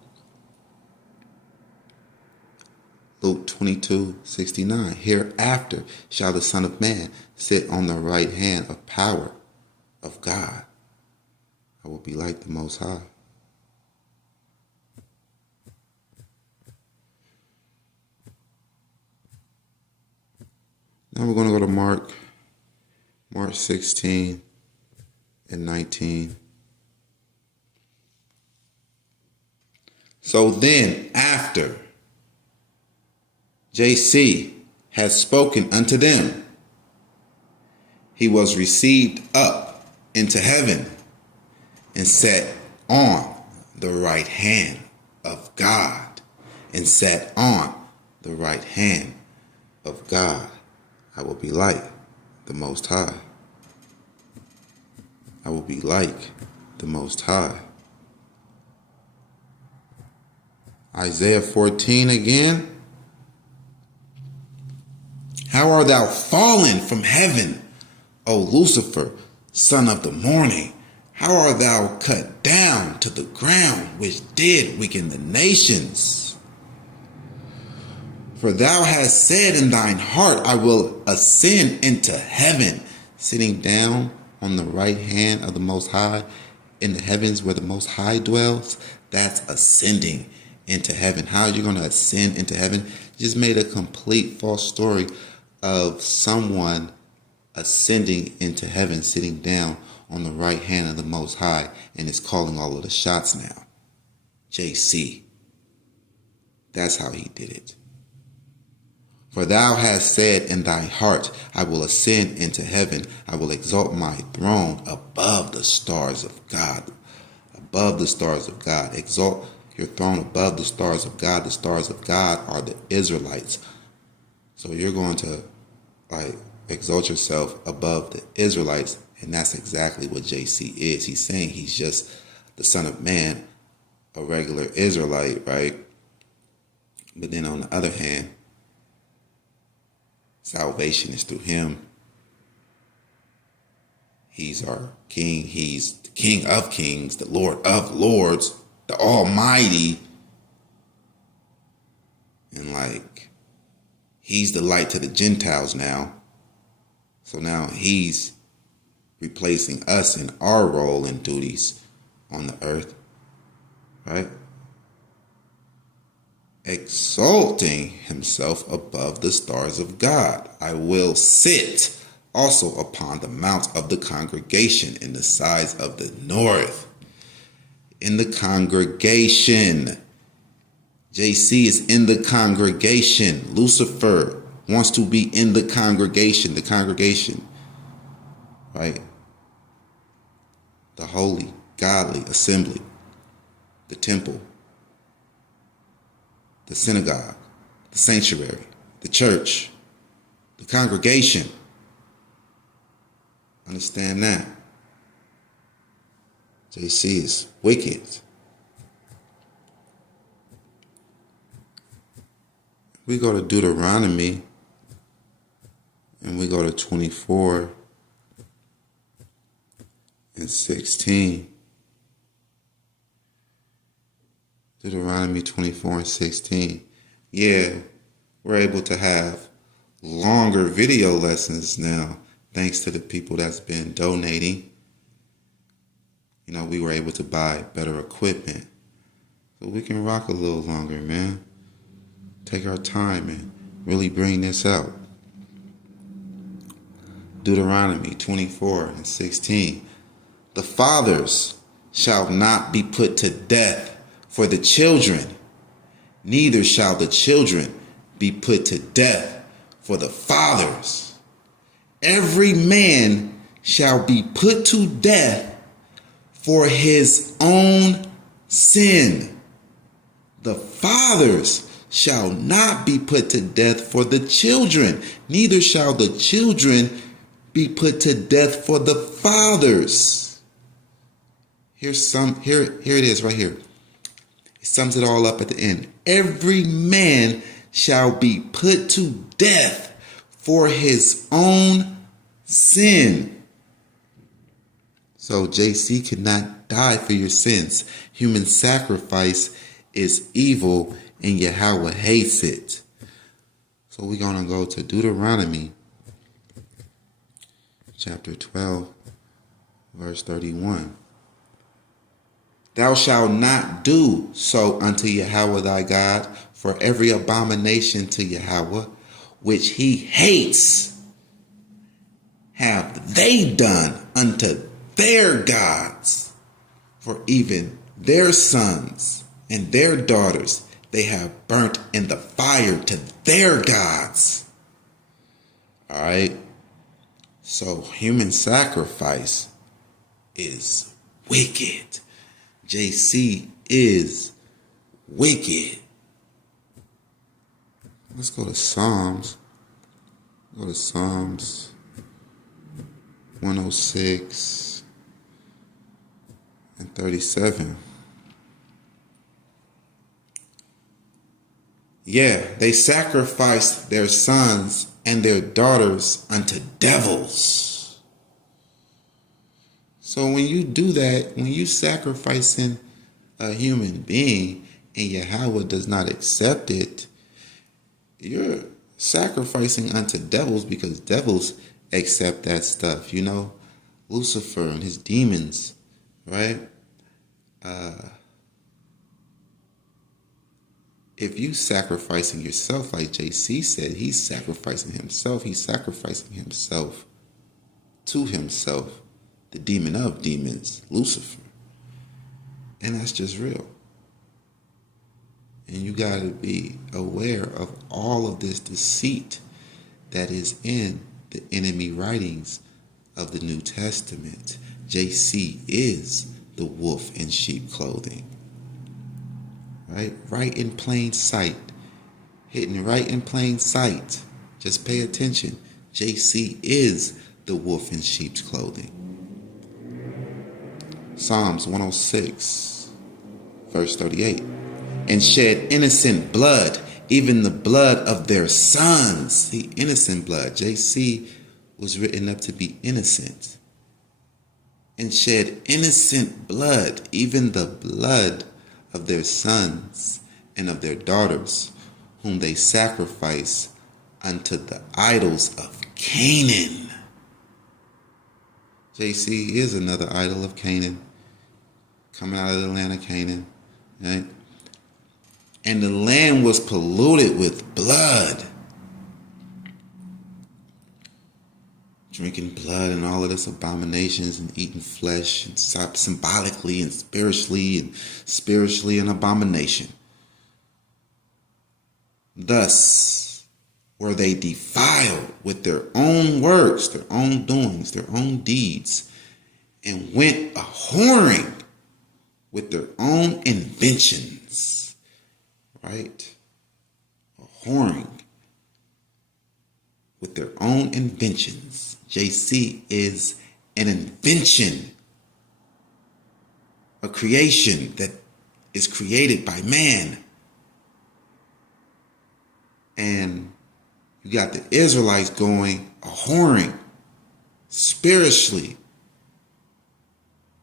Luke 22:69. Hereafter shall the Son of Man sit on the right hand of power of God. I will be like the Most High. Now we're going to go to Mark 16:19. So then, after JC had spoken unto them, he was received up into heaven and sat on the right hand of God. And sat on the right hand of God. I will be like the Most High. I will be like the Most High. Isaiah 14 again. How art thou fallen from heaven, O Lucifer, son of the morning? How art thou cut down to the ground, which did weaken the nations? For thou hast said in thine heart, I will ascend into heaven, sitting down on the right hand of the Most High in the heavens where the Most High dwells. That's ascending into heaven. How are you going to ascend into heaven? You just made a complete false story of someone ascending into heaven, sitting down on the right hand of the Most High, and is calling all of the shots now. JC. That's how he did it. For thou hast said in thy heart, I will ascend into heaven. I will exalt my throne above the stars of God. Above the stars of God. Exalt your throne above the stars of God. The stars of God are the Israelites. So you're going to exalt yourself above the Israelites. And that's exactly what JC is. He's saying he's just the Son of Man, a regular Israelite, right? But then on the other hand, salvation is through him. He's our king. He's the King of kings, the Lord of lords, the Almighty. And he's the light to the Gentiles now. So now he's replacing us in our role and duties on the earth, right? Exalting himself above the stars of God. I will sit also upon the mount of the congregation in the sides of the north. In the congregation. JC is in the congregation. Lucifer wants to be in the congregation. The congregation, right? The holy, godly assembly. The temple. The synagogue, the sanctuary, the church, the congregation. Understand that. JC is wicked. We go to Deuteronomy and we go to 24:16. Deuteronomy 24:16. Yeah, we're able to have longer video lessons now, thanks to the people that's been donating. You know, we were able to buy better equipment. So we can rock a little longer, man. Take our time and really bring this out. Deuteronomy 24:16. The fathers shall not be put to death for the children, neither shall the children be put to death for the fathers. Every man shall be put to death for his own sin. The fathers shall not be put to death for the children, neither shall the children be put to death for the fathers. Here it is right here. It sums it all up at the end. Every man shall be put to death for his own sin. So JC cannot die for your sins. Human sacrifice is evil and Yahweh hates it. So we're going to go to Deuteronomy chapter 12, verse 31. Thou shalt not do so unto Yahweh thy God, for every abomination to Yahweh, which he hates, have they done unto their gods. For even their sons and their daughters they have burnt in the fire to their gods. All right. So human sacrifice is wicked. JC is wicked. Let's go to Psalms. Go to Psalms 106 and 37. Yeah, they sacrificed their sons and their daughters unto devils. So when you do that, when you sacrificing a human being and Yahweh does not accept it, you're sacrificing unto devils, because devils accept that stuff. You know, Lucifer and his demons, right? If you sacrificing yourself, like JC said, he's sacrificing himself. He's sacrificing himself to himself, the demon of demons, Lucifer. And that's just real. And you got to be aware of all of this deceit that is in the enemy writings of the New Testament. JC is the wolf in sheep clothing. Right in plain sight. Hidden right in plain sight. Just pay attention. JC is the wolf in sheep's clothing. Psalms 106, verse 38. And shed innocent blood, even the blood of their sons. See, innocent blood. JC was written up to be innocent. And shed innocent blood, even the blood of their sons and of their daughters, whom they sacrifice unto the idols of Canaan. JC is another idol of Canaan, coming out of the land of Canaan, right? And the land was polluted with blood. Drinking blood and all of this abominations and eating flesh, and symbolically and spiritually an abomination. Thus were they defiled with their own works, their own doings, their own deeds, and went a-whoring with their own inventions. Right? A-whoring with their own inventions. JC is an invention, a creation that is created by man. And you got the Israelites going a-whoring, spiritually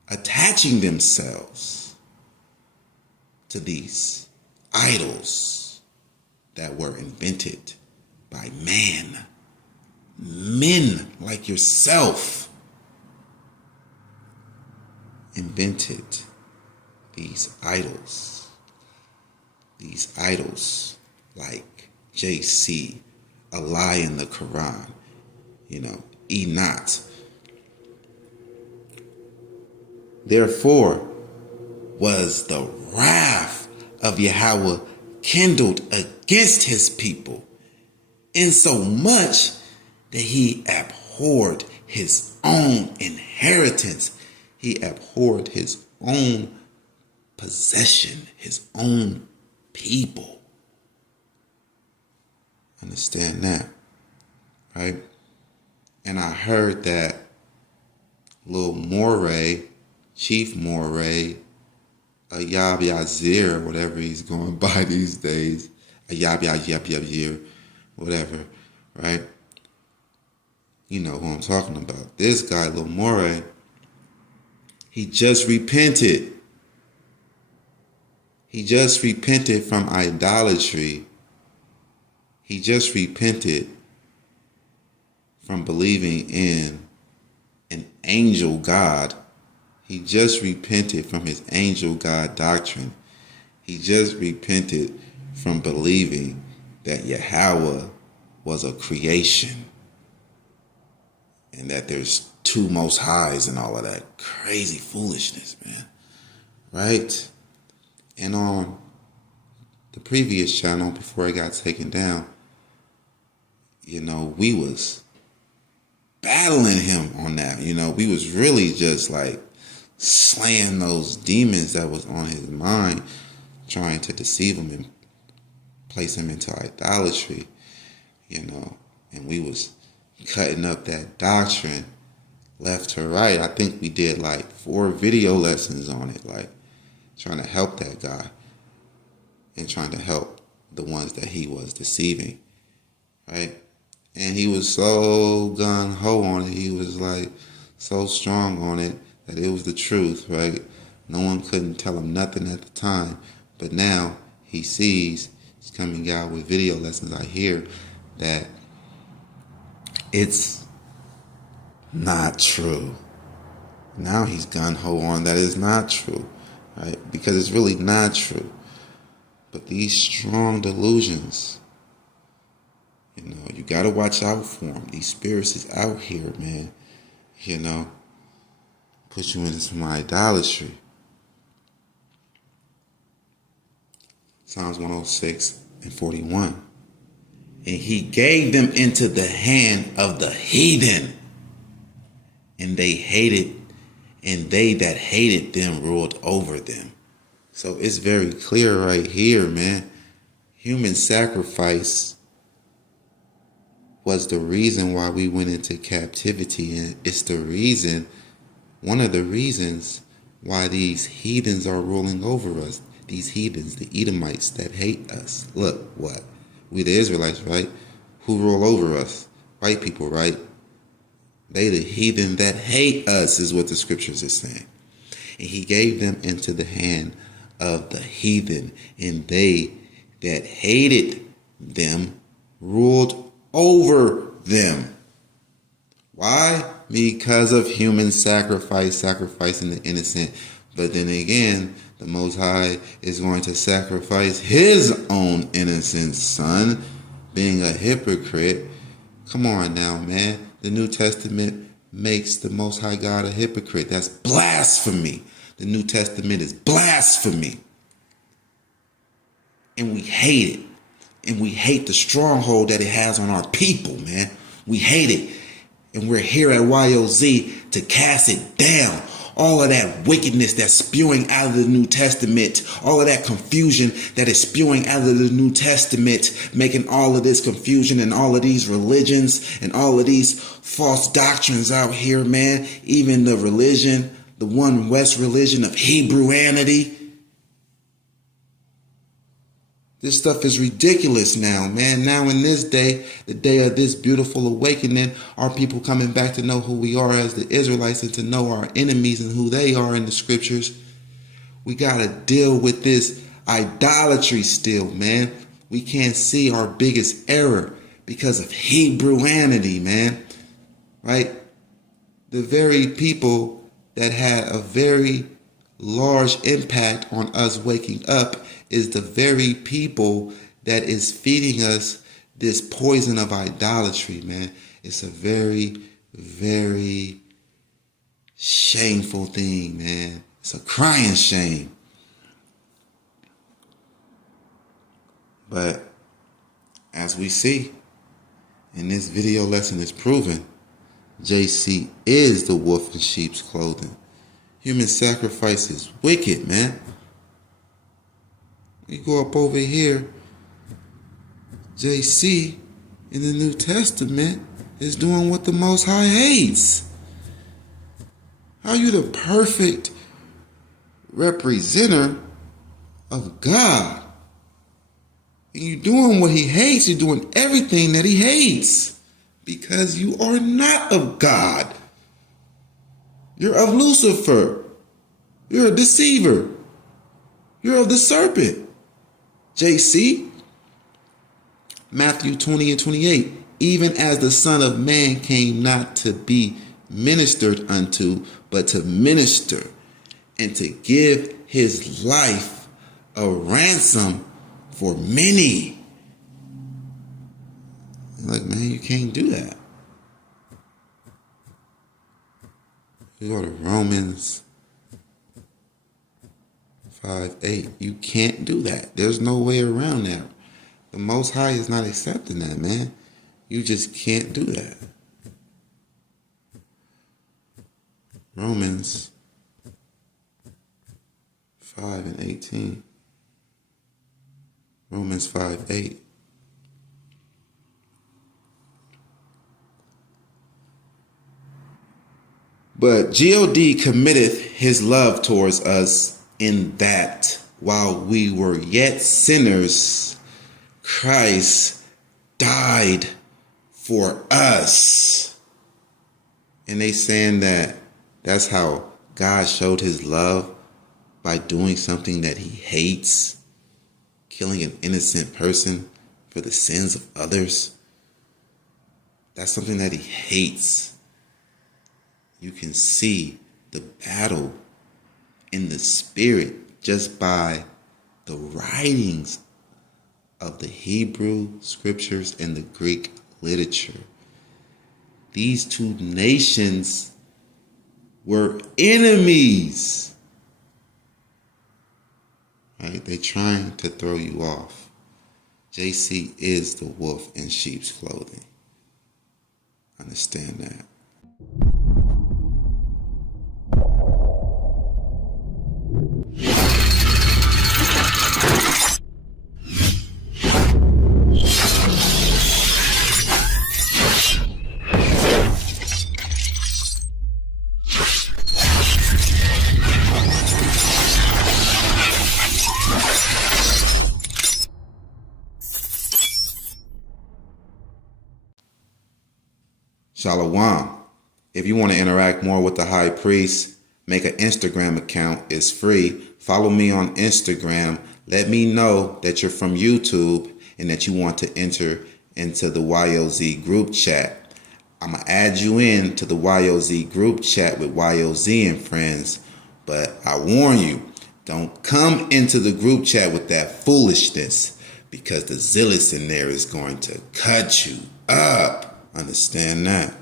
attaching themselves to these idols that were invented by man. men like yourself invented these idols. These idols like JC, a lie in the Quran, Enoch. Therefore was the wrath of Yahweh kindled against his people, insomuch that he abhorred his own inheritance. He abhorred his own possession, his own people. Understand that, right? And I heard that Lil Moray, Chief Moray, Ayab Yazir, whatever he's going by these days, Ayab Yazir, whatever, right? You know who I'm talking about. This guy, Lil Moray, he just repented. He just repented from idolatry. He just repented from believing in an angel God. He just repented from his angel God doctrine. He just repented from believing that Yahweh was a creation and that there's two most highs and all of that crazy foolishness, man. Right? And on the previous channel, before it got taken down, we was battling him on that. We was really just like slaying those demons that was on his mind, trying to deceive him and place him into idolatry, and we was cutting up that doctrine left to right. I think we did like 4 video lessons on it, like trying to help that guy and trying to help the ones that he was deceiving, right? And he was so gung-ho on it. He was like so strong on it that it was the truth, right? No one couldn't tell him nothing at the time. But now he sees, he's coming out with video lessons. I hear that it's not true. Now he's gung-ho on that it's not true, right? Because it's really not true. But these strong delusions, you got to watch out for them. These spirits is out here, man. Put you into some idolatry. Psalms 106:41. And he gave them into the hand of the heathen, and they that hated them ruled over them. So it's very clear right here, man. Human sacrifice was the reason why we went into captivity, and it's one of the reasons why these heathens are ruling over us. These heathens, the Edomites that hate us. Look, what? We the Israelites, right? Who rule over us? White people, right? They the heathen that hate us is what the scriptures is saying. And he gave them into the hand of the heathen, and they that hated them ruled over them. Why? Because of human sacrificing the innocent. But then again, the Most High is going to sacrifice his own innocent son, being a hypocrite. Come on now, man. The New Testament makes the Most High God a hypocrite. That's blasphemy. The New Testament is blasphemy. And we hate it. And we hate the stronghold that it has on our people, man. We hate it. And we're here at YOZ to cast it down. All of that wickedness that's spewing out of the New Testament, all of that confusion that is spewing out of the New Testament, making all of this confusion and all of these religions and all of these false doctrines out here, man. Even the religion, the One West religion of Hebrewanity. This stuff is ridiculous now, man. Now in this day, the day of this beautiful awakening, our people coming back to know who we are as the Israelites and to know our enemies and who they are in the scriptures. We got to deal with this idolatry still, man. We can't see our biggest error because of Hebrewanity, man. Right? The very people that had a very large impact on us waking up is the very people that is feeding us this poison of idolatry, man. It's a very, very shameful thing, man. It's a crying shame. But as we see, and this video lesson is proven, JC is the wolf in sheep's clothing. Human sacrifice is wicked, man. You go up over here, JC in the New Testament is doing what the Most High hates. How you the perfect representative of God? And you doing what he hates, you're doing everything that he hates. Because you are not of God. You're of Lucifer. You're a deceiver. You're of the serpent. JC. Matthew 20 and 28. Even as the Son of Man came not to be ministered unto, but to minister and to give his life a ransom for many. Like, man, you can't do that. You go to Romans 5:8. You can't do that. There's no way around that. The Most High is not accepting that, man. You just can't do that. Romans 5 and 18. Romans 5:8. But God committeth his love towards us in that while we were yet sinners, Christ died for us. And they saying that that's how God showed his love, by doing something that he hates, killing an innocent person for the sins of others. That's something that he hates. You can see the battle in the spirit just by the writings of the Hebrew scriptures and the Greek literature. These two nations were enemies. Right? They're trying to throw you off. JC is the wolf in sheep's clothing. Understand that. Shalom. If you want to interact more with the high priest, make an Instagram account. It's free. Follow me on Instagram. Let me know that you're from YouTube and that you want to enter into the YOZ group chat. I'm going to add you in to the YOZ group chat with YOZ and friends. But I warn you, don't come into the group chat with that foolishness, because the zealous in there is going to cut you up. Understand that?